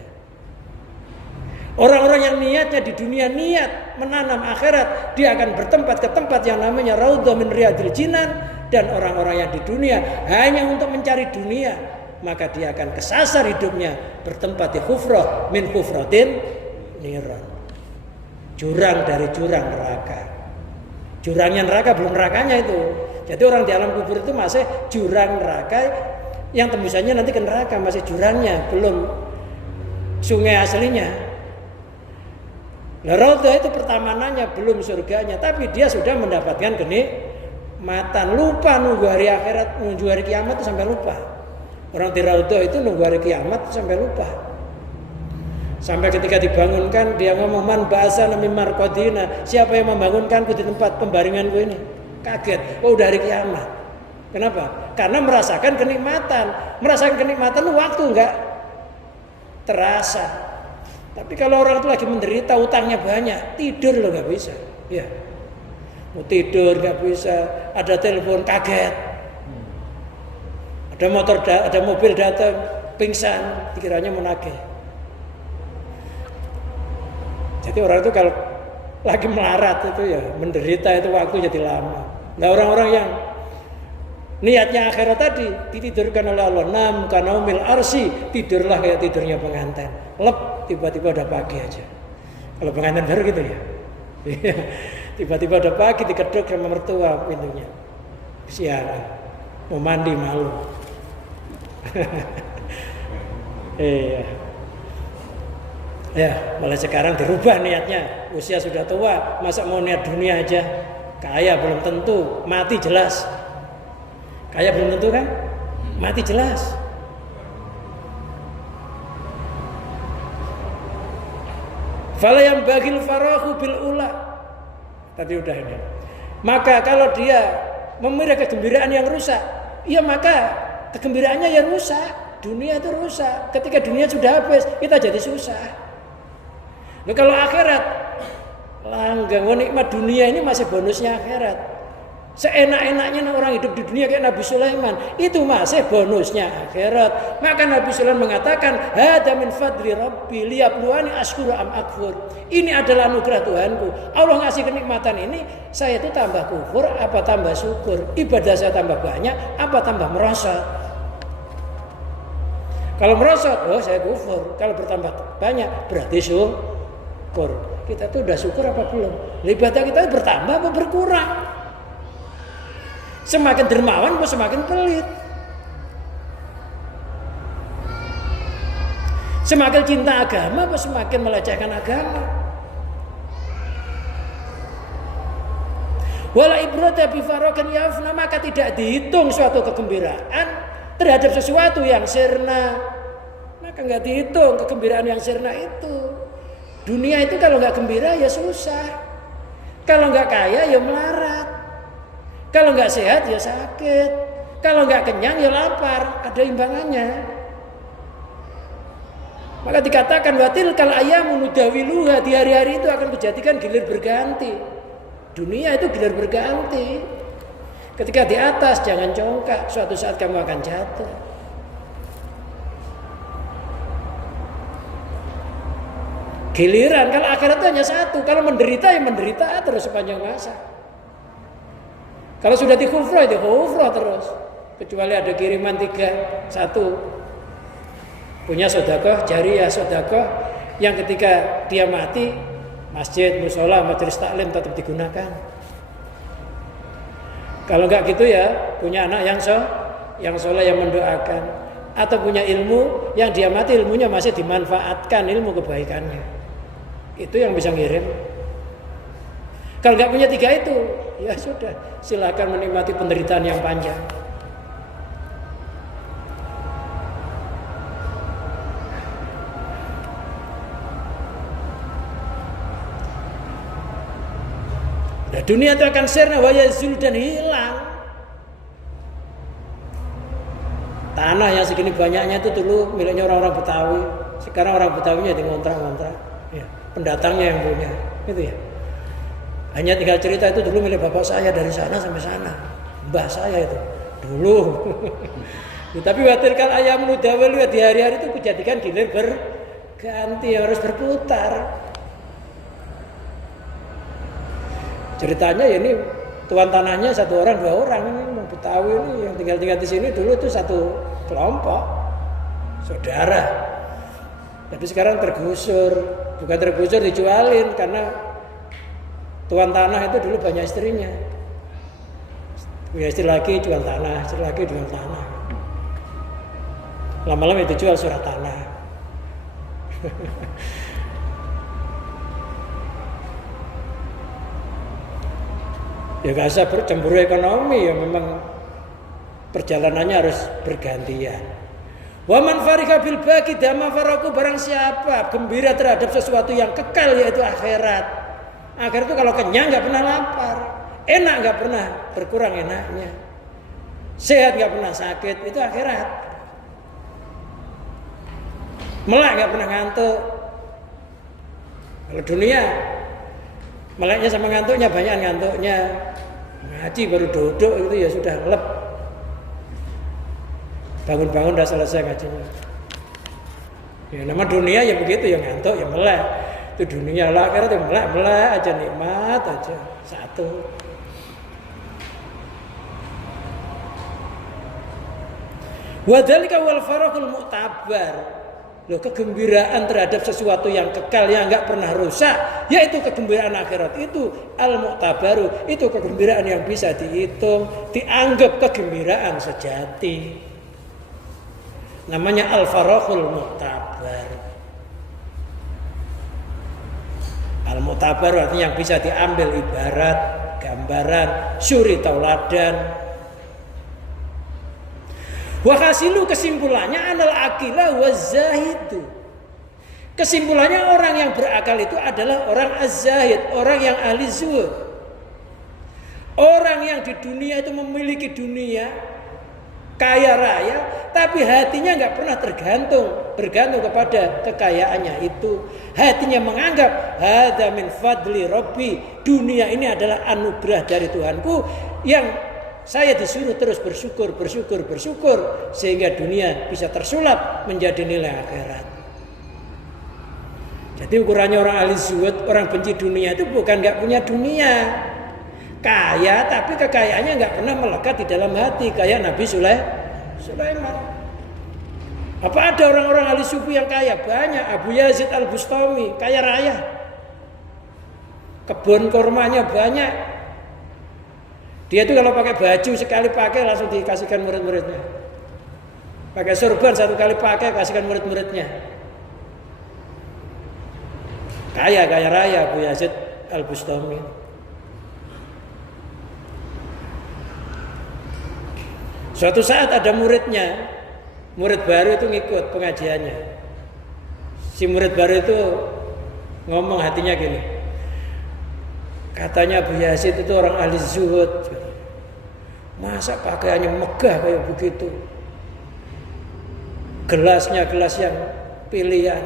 Orang-orang yang niatnya di dunia niat menanam akhirat, dia akan bertempat ke tempat yang namanya raudhah min riyadil jinan. Dan orang-orang yang di dunia hanya untuk mencari dunia, maka dia akan kesasar hidupnya, bertempat di hufrah min hufratin niran. Jurang dari jurang neraka. Jurangnya neraka belum nerakanya itu. Jadi orang di alam kubur itu masih jurang neraka yang tembusannya nanti ke neraka, masih jurangnya, belum sungai aslinya. Nah, raudhah itu pertamanannya, belum surganya, tapi dia sudah mendapatkan kenikmatan. Lupa nunggu hari akhirat, nunggu hari kiamat itu sampai lupa. Orang di raudhah itu nunggu hari kiamat sampai lupa. Sampai ketika dibangunkan dia ngomong man ba'asana min marqadina, siapa yang membangunkanku di tempat pembaringanku ini? Kaget, udah hari kiamat. Kenapa? Karena merasakan kenikmatan waktu enggak terasa. Tapi kalau orang itu lagi menderita, utangnya banyak, tidur loh enggak bisa. Ya. Mau tidur enggak bisa, ada telepon kaget. Ada mobil datang, pingsan, dikiranya mau nagih. Jadi orang itu kalau lagi melarat itu ya menderita itu waktu jadi lama. Nah orang-orang yang niatnya akhirat tadi ditidurkan oleh Allah, nam kanaumil arsi, tidurlah kayak tidurnya pengantin. Lep, tiba-tiba udah pagi aja. Kalau pengantin baru gitu ya. Tiba-tiba udah pagi dikeduk sama mertua pintunya. Siang, mau mandi malu. Iya. Ya, mulai sekarang dirubah niatnya. Usia sudah tua, masa mau niat dunia aja? Kaya belum tentu, mati jelas. Kaya belum tentu kan? Mati jelas. Fala yang bagil farahu bil ula. Tadi udah ini. Maka kalau dia memilih kegembiraan yang rusak, ya maka kegembiraannya ya rusak. Dunia itu rusak. Ketika dunia sudah habis, kita jadi susah. Nah, kalau akhirat langgang, nikmat dunia ini masih bonusnya akhirat. Seenak-enaknya orang hidup di dunia kayak Nabi Sulaiman, itu masih bonusnya akhirat. Maka Nabi Sulaiman mengatakan, hada min fadli rabbi liyabluwani ashkuru am akfur. Ini adalah anugerah Tuhanku. Allah ngasih kenikmatan ini, saya itu tambah kufur apa tambah syukur? Ibadah saya tambah banyak apa tambah merosot? Kalau merosot, oh saya kufur. Kalau bertambah banyak berarti syukur. Kita tuh udah syukur apa belum? Ibadah kita bertambah apa berkurang? Semakin dermawan apa semakin pelit? Semakin cinta agama apa semakin melecehkan agama? Wala ibrata bi farokan yafna, maka tidak dihitung suatu kegembiraan terhadap sesuatu yang sirna. Maka nggak dihitung kegembiraan yang sirna itu. Dunia itu kalau nggak gembira ya susah. Kalau nggak kaya ya melarat. Kalau nggak sehat ya sakit. Kalau nggak kenyang ya lapar. Ada imbangannya. Maka dikatakan watil kal ayamu nudawiluha, di hari-hari itu akan menjadikan gilir berganti. Dunia itu gilir berganti. Ketika di atas jangan congkak, suatu saat kamu akan jatuh. Giliran, kalau akhirat itu hanya satu. Kalau menderita ya menderita terus sepanjang masa. Kalau sudah di kufra itu kufra terus. Kecuali ada kiriman 3, 1 punya sedekah jariyah, sedekah yang ketika dia mati masjid, musola, majelis taklim tetap digunakan. Kalau enggak gitu ya punya anak yang soleh yang mendoakan, atau punya ilmu yang dia mati ilmunya masih dimanfaatkan, ilmu kebaikannya. Itu yang bisa ngirim. Kalau enggak punya 3 itu, ya sudah, silakan menikmati penderitaan yang panjang. Nah, dunia itu akan sirna wa yazul, dan hilang. Tanah yang segini banyaknya itu dulu miliknya orang-orang Betawi. Sekarang orang Betawinya di ngontrak-ngontrak. Ya, pendatangnya yang punya. Gitu ya. Hanya tinggal cerita itu dulu milik bapak saya dari sana sampai sana. Mbah saya itu dulu. Tapi watilkal ayam nudawil, di hari-hari itu kujadikan gilir berganti, harus berputar. Ceritanya ya ini tuan tanahnya 1 orang 2 orang, ini Betawi ini yang tinggal di sini dulu itu satu kelompok saudara. Tapi sekarang tergusur, bukan tergusur, dijualin karena tuan tanah itu dulu banyak istrinya. Punya istri lagi jual tanah, istri lagi jual tanah. Lama-lama itu jual surat tanah. Ya gak usah bercemburu ekonomi, ya memang perjalanannya harus bergantian. Wa man farika bil baqi dama faraku, barang siapa gembira terhadap sesuatu yang kekal yaitu akhirat. Akhirat itu kalau kenyang enggak pernah lapar, enak enggak pernah berkurang enaknya. Sehat enggak pernah sakit, itu akhirat. Melek enggak pernah ngantuk. Kalau dunia meleknya sama ngantuknya, banyak ngantuknya. Ngaji baru duduk itu ya sudah lep. Bangun-bangun udah selesai ngajinya. Ya nama dunia ya begitu, ya ngantuk ya melek. Itu dunia lah, akhirat ya melek aja, nikmat aja satu. Wadzalika wal farahul mu'tabar. Loh, kegembiraan terhadap sesuatu yang kekal yang enggak pernah rusak, yaitu kegembiraan akhirat itu al-mu'tabaru, itu kegembiraan yang bisa dihitung, dianggap kegembiraan sejati. Namanya al-farahul mu'tabar. Al-mu'tabar artinya yang bisa diambil ibarat, gambaran, suri tauladan. Wa hasilu, kesimpulannya anal aqilah wa zahidu. Kesimpulannya orang yang berakal itu adalah orang az-zahid, orang yang ahli zuhud. Orang yang di dunia itu memiliki dunia kaya raya, tapi hatinya nggak pernah bergantung kepada kekayaannya itu. Hatinya menganggap hadza min fadli rabbi, dunia ini adalah anugerah dari Tuhanku yang saya disuruh terus bersyukur sehingga dunia bisa tersulap menjadi nilai akhirat. Jadi ukurannya orang ahli zuhud, orang benci dunia itu bukan nggak punya dunia, kaya tapi kekayaannya nggak pernah melekat di dalam hati kayak Nabi Sulaiman. Apa ada orang-orang ahli sufi yang kaya? Banyak. Abu Yazid Al Bustami kaya raya, kebun kurmanya banyak. Dia itu kalau pakai baju sekali pakai langsung dikasihkan murid-muridnya. Pakai sorban satu kali pakai kasihkan murid-muridnya. Kaya raya Bu Yazid Al-Bustami. Suatu saat ada muridnya, murid baru itu ngikut pengajiannya. Si murid baru itu ngomong hatinya gini, katanya Bu Yazid itu orang ahli zuhud, masa pakaiannya megah kayak begitu, gelasnya gelas yang pilihan,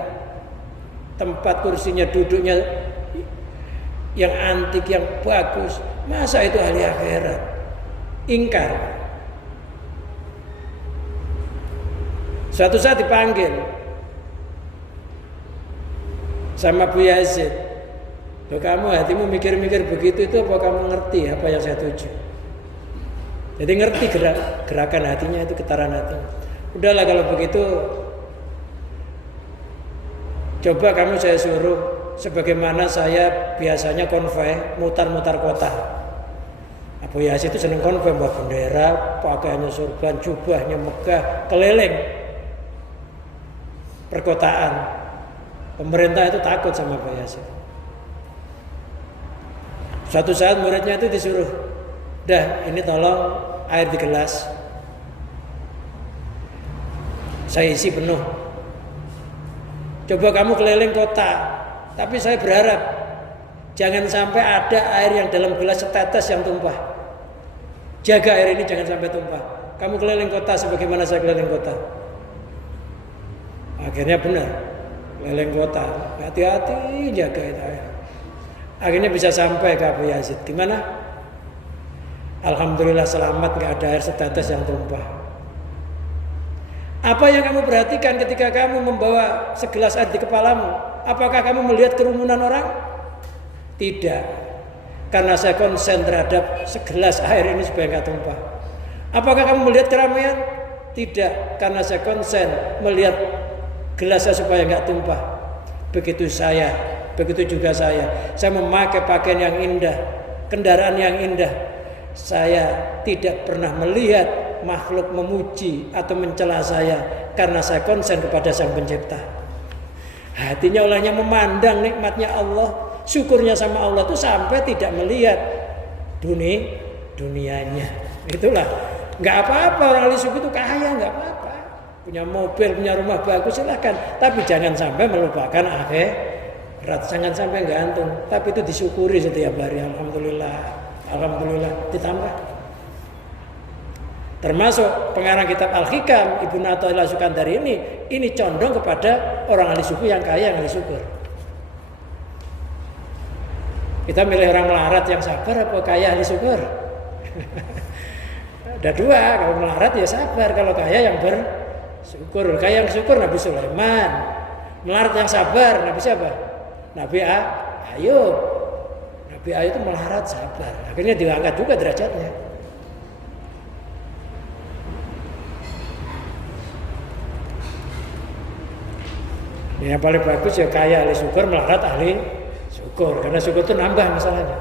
tempat kursinya duduknya yang antik yang bagus, masa itu ahli akhirat? Ingkar. Suatu saat dipanggil sama Bu Yazid, loh kamu hatimu mikir-mikir begitu itu apa kamu ngerti apa yang saya tuju? Jadi ngerti gerakan hatinya itu, getaran hati. Udahlah kalau begitu, coba kamu saya suruh sebagaimana saya biasanya konvoy mutar-mutar kota. Abu Yazid itu seneng konvoy, bawa bendera, pakaiannya sorban, jubahnya megah, keliling perkotaan. Pemerintah itu takut sama Abu Yazid. Suatu saat muridnya itu disuruh, dah ini tolong air di gelas saya isi penuh. Coba kamu keliling kota, tapi saya berharap jangan sampai ada air yang dalam gelas setetes yang tumpah. Jaga air ini jangan sampai tumpah. Kamu keliling kota sebagaimana saya keliling kota. Akhirnya benar, keliling kota, hati-hati jaga itu air. Akhirnya bisa sampai ke Abu Yazid. Di mana? Alhamdulillah selamat, nggak ada air setetes yang tumpah. Apa yang kamu perhatikan ketika kamu membawa segelas air di kepalamu? Apakah kamu melihat kerumunan orang? Tidak, karena saya konsen terhadap segelas air ini supaya nggak tumpah. Apakah kamu melihat keramaian? Tidak, karena saya konsen melihat gelasnya supaya nggak tumpah. Begitu juga saya memakai pakaian yang indah, kendaraan yang indah. Saya tidak pernah melihat makhluk memuji atau mencela saya karena saya konsen kepada Sang Pencipta. Hatinya olehnya memandang nikmatnya Allah, syukurnya sama Allah itu sampai tidak melihat dunianya. Itulah, nggak apa-apa orang ahli sufi itu kaya, nggak apa-apa. Punya mobil, punya rumah bagus silahkan, tapi jangan sampai melupakan akhirat, jangan sampai gantung. Tapi itu disyukuri setiap hari. Alhamdulillah ditambah. Termasuk pengarang kitab Al-Hikam Ibnu Athaillah Sukandari ini condong kepada orang ahli sufi yang kaya, yang ahli syukur. Kita milih orang melarat yang sabar apa kaya ahli syukur? Ada dua, kalau melarat ya sabar, kalau kaya yang bersyukur. Kaya yang syukur Nabi Sulaiman, melarat yang sabar Nabi siapa? Nabi Ayub. Nabi Ayub itu melarat sabar, akhirnya diangkat juga derajatnya. Yang paling bagus ya kaya ahli syukur, melarat ahli syukur, karena syukur itu nambah masalahnya.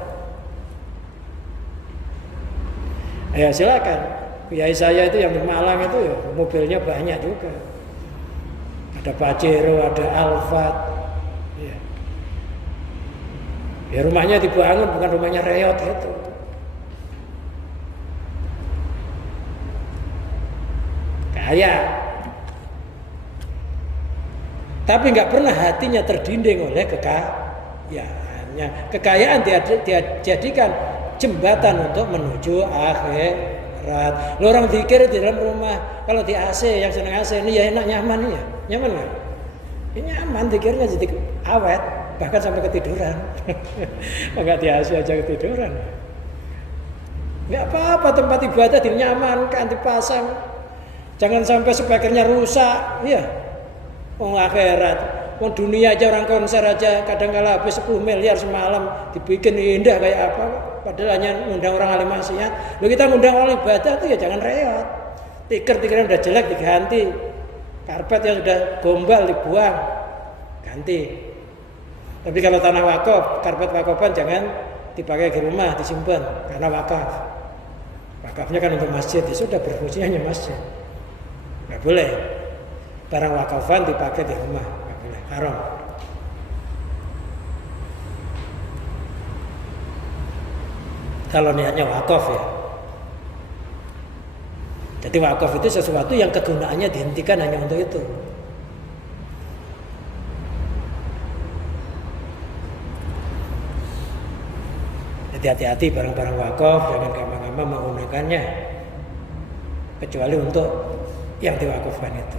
Ya silakan, kiai saya itu yang di Malang itu ya mobilnya banyak juga, ada Pajero, ada Alphard. Ya rumahnya dibangun bukan rumahnya reot itu. Kaya, tapi nggak pernah hatinya terdinding oleh kekayaannya. Kekayaan dia jadikan jembatan untuk menuju akhirat. Lo orang zikir di dalam rumah, kalau di AC yang senang AC ini ya enak, nyaman ya, nyaman nggak? Ini nyaman, zikirnya jadi awet, bahkan sampai ketiduran. Enggak di AC aja ketiduran. Nggak apa-apa, tempat ibadah dinyamankan, dipasang. Jangan sampai speakernya rusak, ya. Wong akhirat, wong dunia aja orang konser aja kadang kala habis 10 miliar semalam dibikin indah kayak apa, padahal hanya ngundang orang ahli maksiat. Lalu kita ngundang orang ibadah tuh ya jangan reot. Tikar-tikarnya udah jelek diganti, karpet yang sudah gombal dibuang, ganti. Tapi kalau tanah wakaf, karpet wakafan jangan dipakai di rumah, disimpan karena wakaf. Wakafnya kan untuk masjid, ya sudah berfungsi hanya masjid. Nggak boleh barang wakafan dipakai di rumah, nggak boleh, haram. Kalau niatnya wakaf ya. Jadi wakaf itu sesuatu yang kegunaannya dihentikan hanya untuk itu. Jadi hati-hati barang-barang wakaf, jangan gampang-gampang menggunakannya kecuali untuk yang diwakafkan itu.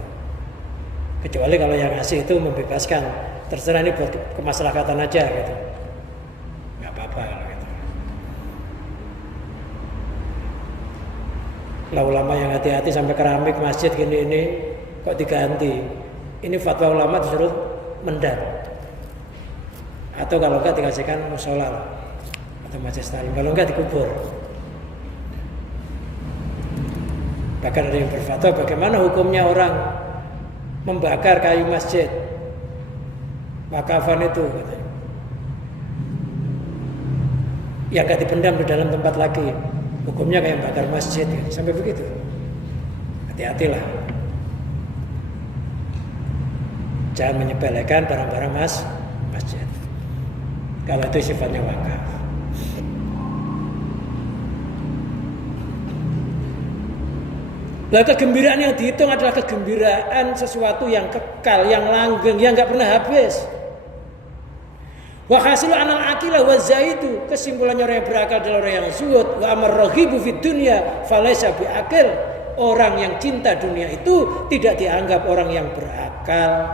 Kecuali kalau yang ngasih itu membebaskan, terserah ini buat kemaslahatan aja gitu, nggak apa-apa kalau gitu. Lah ulama yang hati-hati sampai keramik masjid gini ini kok diganti. Ini fatwa ulama disuruh mendar. Atau kalau enggak dikasihkan musola atau majelis taklim, kalau enggak dikubur. Bahkan ada yang berfatwa bagaimana hukumnya orang membakar kayu masjid wakafan itu katanya. Yang enggak dipendam di dalam tempat lagi, hukumnya kayak bakar masjid gitu. Sampai begitu. Hati-hatilah. Jangan menyepelekan barang-barang masjid. Kalau itu sifatnya wakaf. Nah, kegembiraan yang dihitung adalah kegembiraan sesuatu yang kekal, yang langgeng, yang nggak pernah habis. Wa hasilu anal aqilah wa zaidu, kesimpulannya orang yang berakal adalah orang yang zuhud. Wa amar raghibu fid dunya falaysa biaqil. Orang yang cinta dunia itu tidak dianggap orang yang berakal.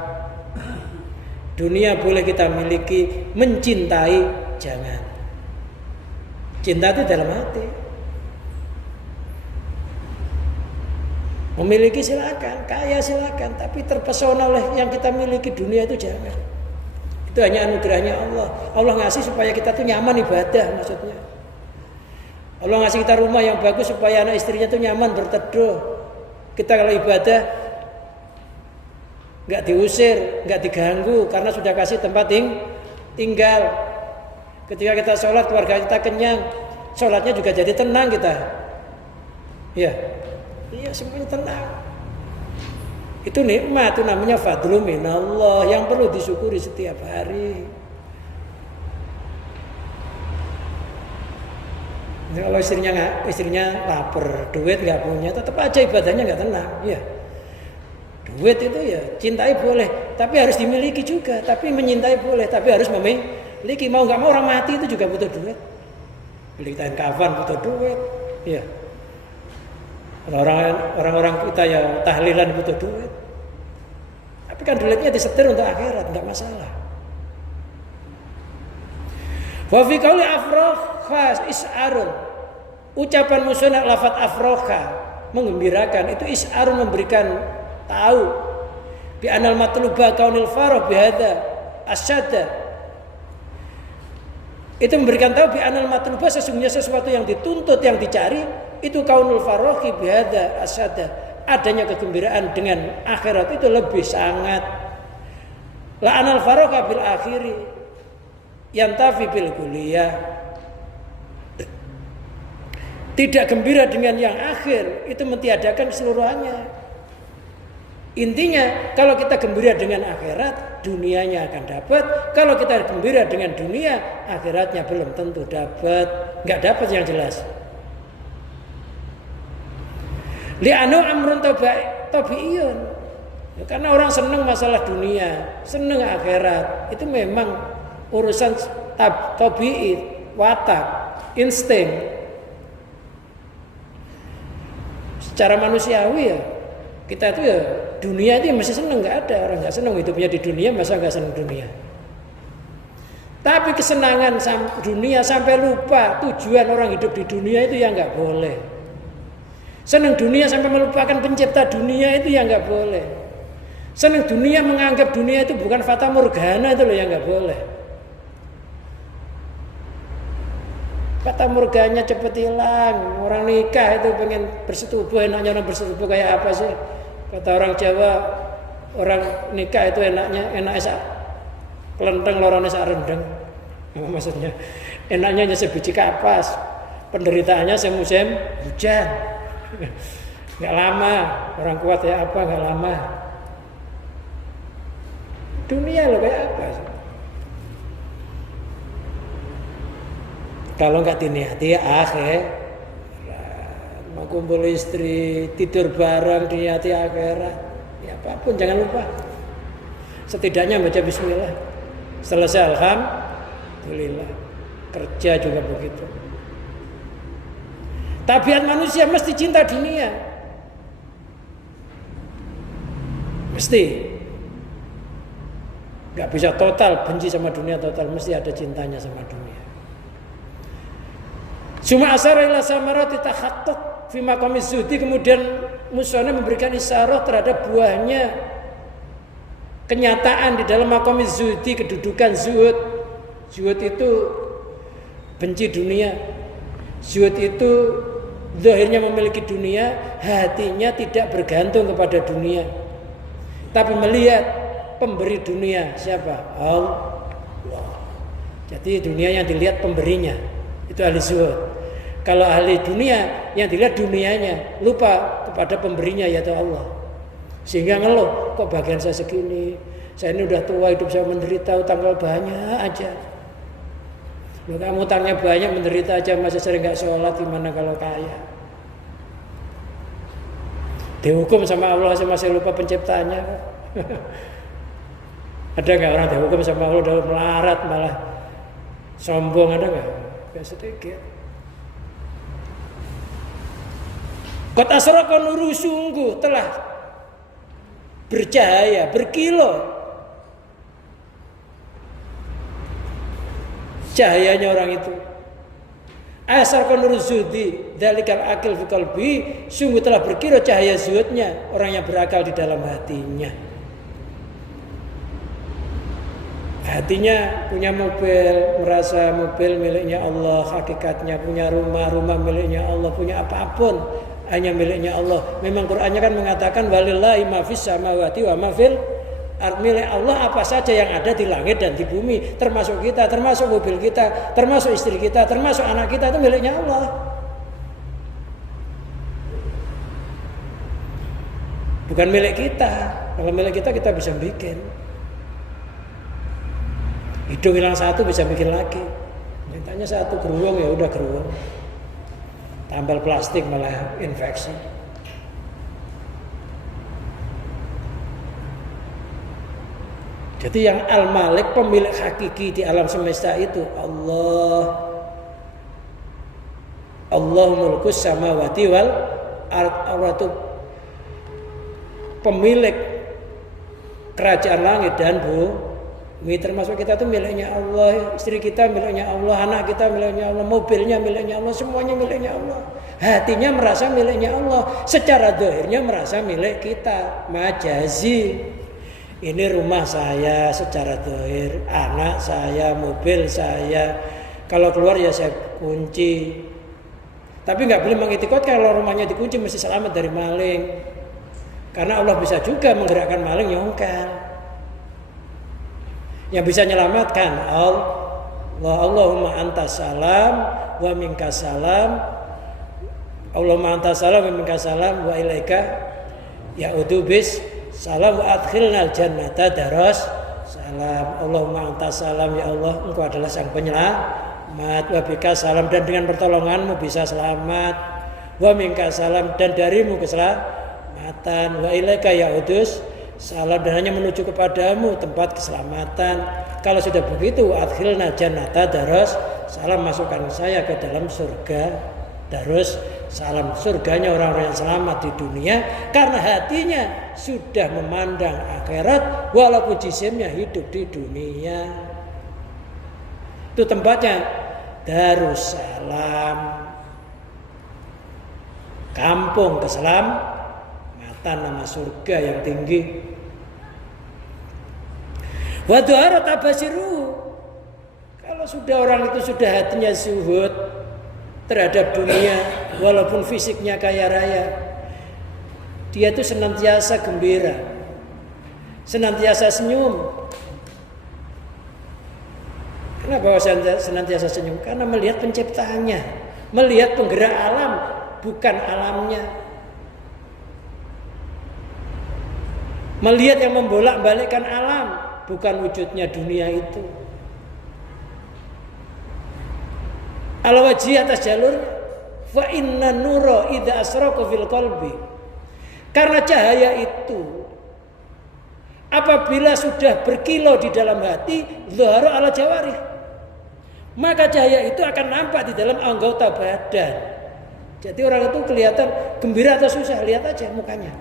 Dunia boleh kita miliki, mencintai jangan. Cinta itu dalam hati. Memiliki silakan, kaya silakan, tapi terpesona oleh yang kita miliki dunia itu jangan. Itu hanya anugerahnya Allah. Allah ngasih supaya kita tuh nyaman ibadah maksudnya. Allah ngasih kita rumah yang bagus supaya anak istrinya tuh nyaman berteduh. Kita kalau ibadah nggak diusir, nggak diganggu karena sudah kasih tempat tinggal. Ketika kita sholat keluarga kita kenyang, sholatnya juga jadi tenang kita. Iya semuanya tenang. Itu nikmat, itu namanya fadlu minallah yang perlu disyukuri setiap hari. Kalau istrinya lapar, duit nggak punya, tetap aja ibadahnya nggak tenang. Ya, duit itu ya cintai boleh, tapi harus dimiliki juga. Tapi menyintai boleh, tapi harus memiliki. Mau nggak mau orang mati itu juga butuh duit. Beli kain kafan butuh duit. Ya. Orang-orang kita ya tahlilan butuh duit. Tapi kan duitnya disetir untuk akhirat, enggak masalah. Wa fi qauli afrokha is'arun. Ucapan musnad lafaz afrokha menggembirakan, itu is'arun memberikan tahu bi anal matluba kaunil farah bihadza asyadda. Itu memberikan tahu bi anal matluba sesungguhnya sesuatu yang dituntut, yang dicari itu kaunul farohi bihadza asyadda, adanya kegembiraan dengan akhirat itu lebih sangat. La anal faroha bil akhiri yantafi bil kuliah. Tidak gembira dengan yang akhir itu mentiadakan keseluruhannya. Intinya kalau kita gembira dengan akhirat, dunianya akan dapat. Kalau kita gembira dengan dunia, akhiratnya belum tentu dapat. Enggak dapat yang jelas. Li'anu amrun tabi'iyun. Ya, karena orang senang masalah dunia, senang akhirat, itu memang urusan tabi'i, watak, insting. Secara manusiawi ya, kita itu ya dunia itu masih senang, nggak ada orang nggak senang hidupnya di dunia, masa nggak senang dunia. Tapi kesenangan dunia sampai lupa tujuan orang hidup di dunia itu ya nggak boleh. Senang dunia sampai melupakan pencipta dunia itu ya nggak boleh. Senang dunia menganggap dunia itu bukan fata morgana itu loh yang nggak boleh. Fata morgana cepet hilang. Orang nikah itu pengen bersetubuh, enaknya orang bersetubuh kayak apa sih? Kata orang Jawa, orang nikah itu enaknya kelenteng lorone sak rendeng. Maksudnya enaknya hanya sebiji kapas, penderitaannya semusim hujan. Nggak lama, orang kuat ya apa nggak lama. Dunia lo kayak apa sih? Kalau nggak diniati ya akhir, mau kumpul istri, tidur bareng, diniati akhirat, ya apapun jangan lupa. Setidaknya baca bismillah. Selesai alhamdulillah. Kerja juga begitu. Tabiat manusia mesti cinta dunia. Mesti. Gak bisa total benci sama dunia total, mesti ada cintanya sama dunia. Cuma asara ila samarati tahaqqaq fi maqamiz zuhdi, kemudian Musonah memberikan isyarat terhadap buahnya kenyataan di dalam maqamiz zuhdi, kedudukan zuhud. Zuhud itu benci dunia. Zuhud itu zahirnya memiliki dunia, hatinya tidak bergantung kepada dunia, tapi melihat pemberi dunia siapa? Allah. Jadi dunia yang dilihat pemberinya, itu ahli zuhud. Kalau ahli dunia yang dilihat dunianya, lupa kepada pemberinya yaitu Allah. Sehingga ngeluh, kok bagian saya segini, saya ini udah tua, hidup saya menderita, utang banyak aja. Loh, kamu utangnya banyak, menderita aja, masih sering gak sholat, gimana kalau kaya? Dihukum sama Allah, masih lupa penciptanya. Ada gak orang dihukum sama Allah udah melarat malah sombong, ada gak? Gak sedikit. Qad asraqa nuru, sungguh telah bercahaya, berkilau cahayanya orang itu. Asraqa nuru zuhdi dzalikal aqil fi qalbi, sungguh telah berkilau cahaya zuhudnya orang yang berakal di dalam hatinya. Hatinya punya mobil, merasa mobil miliknya Allah, hakikatnya punya rumah miliknya Allah, punya apapun hanya miliknya Allah. Memang Qur'annya kan mengatakan walillahi ma fis samawati wa ma fil ardh, milik Allah apa saja yang ada di langit dan di bumi, termasuk kita, termasuk mobil kita, termasuk istri kita, termasuk anak kita, itu miliknya Allah. Bukan milik kita. Kalau milik kita bisa bikin. Hidung hilang satu bisa bikin lagi. Mintanya satu geruang, ya udah geruang. Tambal plastik malah infeksi. Jadi yang Al-Malik, pemilik hakiki di alam semesta itu Allah. Allahu mulkus samawati wal ardh, pemilik kerajaan langit dan bumi. Termasuk kita itu miliknya Allah, istri kita miliknya Allah, anak kita miliknya Allah, mobilnya miliknya Allah, semuanya miliknya Allah. Hatinya merasa miliknya Allah, secara zahirnya merasa milik kita. Majazi, ini rumah saya secara zahir, anak saya, mobil saya, kalau keluar ya saya kunci. Tapi nggak boleh mengitikot kalau rumahnya dikunci mesti selamat dari maling, karena Allah bisa juga menggerakkan maling nyongkel. Yang bisa menyelamatkan Allahumma antas salam wa minkas salam, Allahumma antas salam wa minkas salam wa ilaika ya'udu bis salam wa adkhilnal jannata daros salam. Allahumma antas salam, ya Allah engkau adalah sang penyelamat, wa bikas salam, dan dengan pertolonganmu bisa selamat, wa minkas salam, dan darimu keselamatan, wa ilaika ya'udus salam, dan hanya menuju kepadamu tempat keselamatan. Kalau sudah begitu, adkhilna jannata daros salam, masukkan saya ke dalam surga daros salam, surganya orang-orang yang selamat di dunia, karena hatinya sudah memandang akhirat walaupun jisimnya hidup di dunia. Itu tempatnya Darussalam, kampung keselamatan, nama surga yang tinggi. Wa du'arat abasiru, kalau sudah orang itu sudah hatinya zuhud terhadap dunia, walaupun fisiknya kaya raya, dia itu senantiasa gembira, senantiasa senyum. Kenapa senantiasa senyum? Karena melihat penciptaannya, melihat penggerak alam, bukan alamnya. Melihat yang membolak-balikkan alam, bukan wujudnya dunia itu. Ala wajhi atas jalur fa inna nura idza asraqa fil qalbi. Karena cahaya itu apabila sudah berkilau di dalam hati, zahara ala jawarih, maka cahaya itu akan nampak di dalam anggota badan. Jadi orang itu kelihatan gembira atau susah, lihat aja mukanya.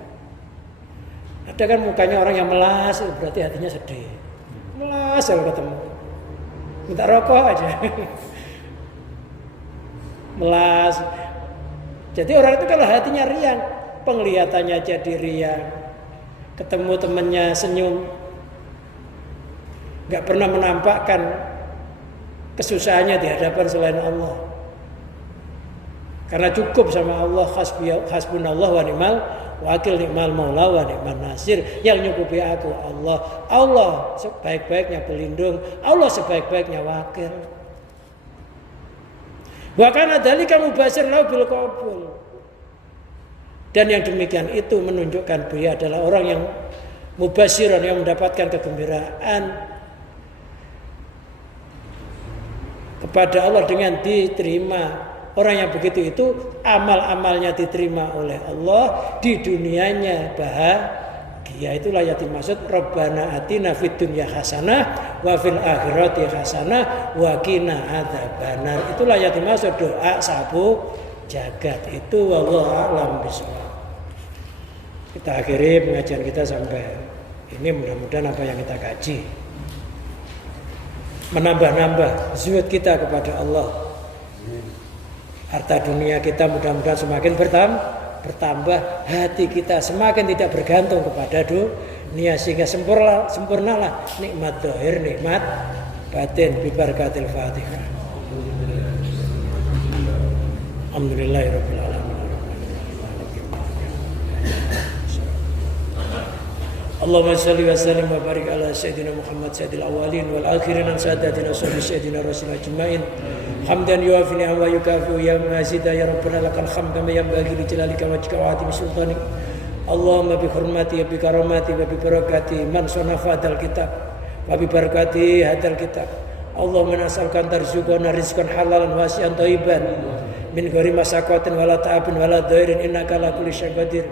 Ada kan mukanya orang yang melas, berarti hatinya sedih. Melas kalau ketemu, minta rokok aja. Melas. Jadi orang itu kalau hatinya riang, penglihatannya jadi riang. Ketemu temannya senyum, nggak pernah menampakkan kesusahannya di hadapan selain Allah. Karena cukup sama Allah, hasbunallah wa ni'mal wakil, ni'mal maula wa ni'man nasir. Yang nyukupi aku Allah. Allah sebaik-baiknya pelindung, Allah sebaik-baiknya wakil. Wa kana dzalika mubashir lahu bil qabul. Dan yang demikian itu menunjukkan dia adalah orang yang mubasyiran, yang mendapatkan kegembiraan kepada Allah dengan diterima. Orang yang begitu itu amal-amalnya diterima oleh Allah, di dunianya bahagia. Itulah yang dimaksud Rabbana atina fid dunya hasanah wa fil akhirati hasanah wa qina adzabannar. Itulah yang dimaksud doa sabu jagat itu. Wallahu a'lam bishawab. Kita akhiri pengajian kita sampai ini, mudah-mudahan apa yang kita kaji menambah-nambah zuhud kita kepada Allah. Harta dunia kita mudah-mudahan semakin bertambah, hati kita semakin tidak bergantung kepada dunia, sehingga sempurnalah nikmat zahir, nikmat batin bi barakatil Fatihah. Alhamdulillahirabbil alamin. Allahumma salli wa sallim wa barik ala sayyidina Muhammad sayyidil awwalin wal akhirin an sadatina sayyidina rasul ajmain. Hamdan yuafi ni'am wa yukafi'u ya mazida ya rabbana lakal hamdu kama yanbaghi li jalalika wajhika wa 'azimi sultanik. Allahumma bi hurmati bi karamati wa bi barakati man sanafa hadzal kitab wa bi barakati hadzal kitab. Allahumma nas'aluka tarzuqana rizqan halalan wasi'an thayyiban min ghairi masaqatin wala ta'abin wala dhairin innaka ala kulli syai'in qadir.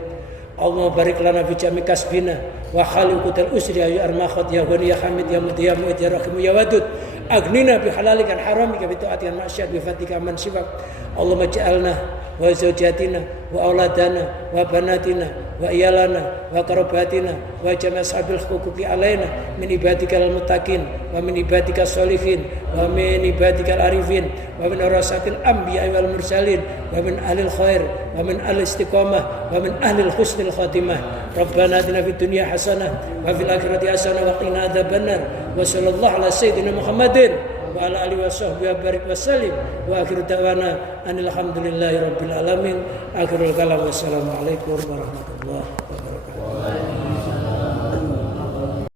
Allahumma barik lana fi jami kasbina wa khaliqutal usri ya armakhat ya ghani ya hamid ya mudi ya mu'id ya rahim ya wadud agnina bi halalika haramika bi ta'atika masyad bi fatika man sibak. Allahumma ja'alna wa zawjatina wa auladana wa banatina wa iyalana wa qarabatina wa jami' ashabil huquqi alaina min ibadikal muttaqin wa min ibadikal sholihin wa min ibadikal arifin wa min arasatil anbiya wal mursalin wa min ahlil khair wa min ahli istiqamah wa min ahli husnil khatimah. Rabbana atina fid dunya hasanah wa fil akhirati hasanah wa qina adzabannar. Wa sallallahu ala sayyidina Muhammadin wa ala alihi washabbihi wa barik wa sallim wa akhiru da'wana anil hamdulillahi rabbil alamin. Akhirul kalam, wassalamu alaikum warahmatullahi wabarakatuh.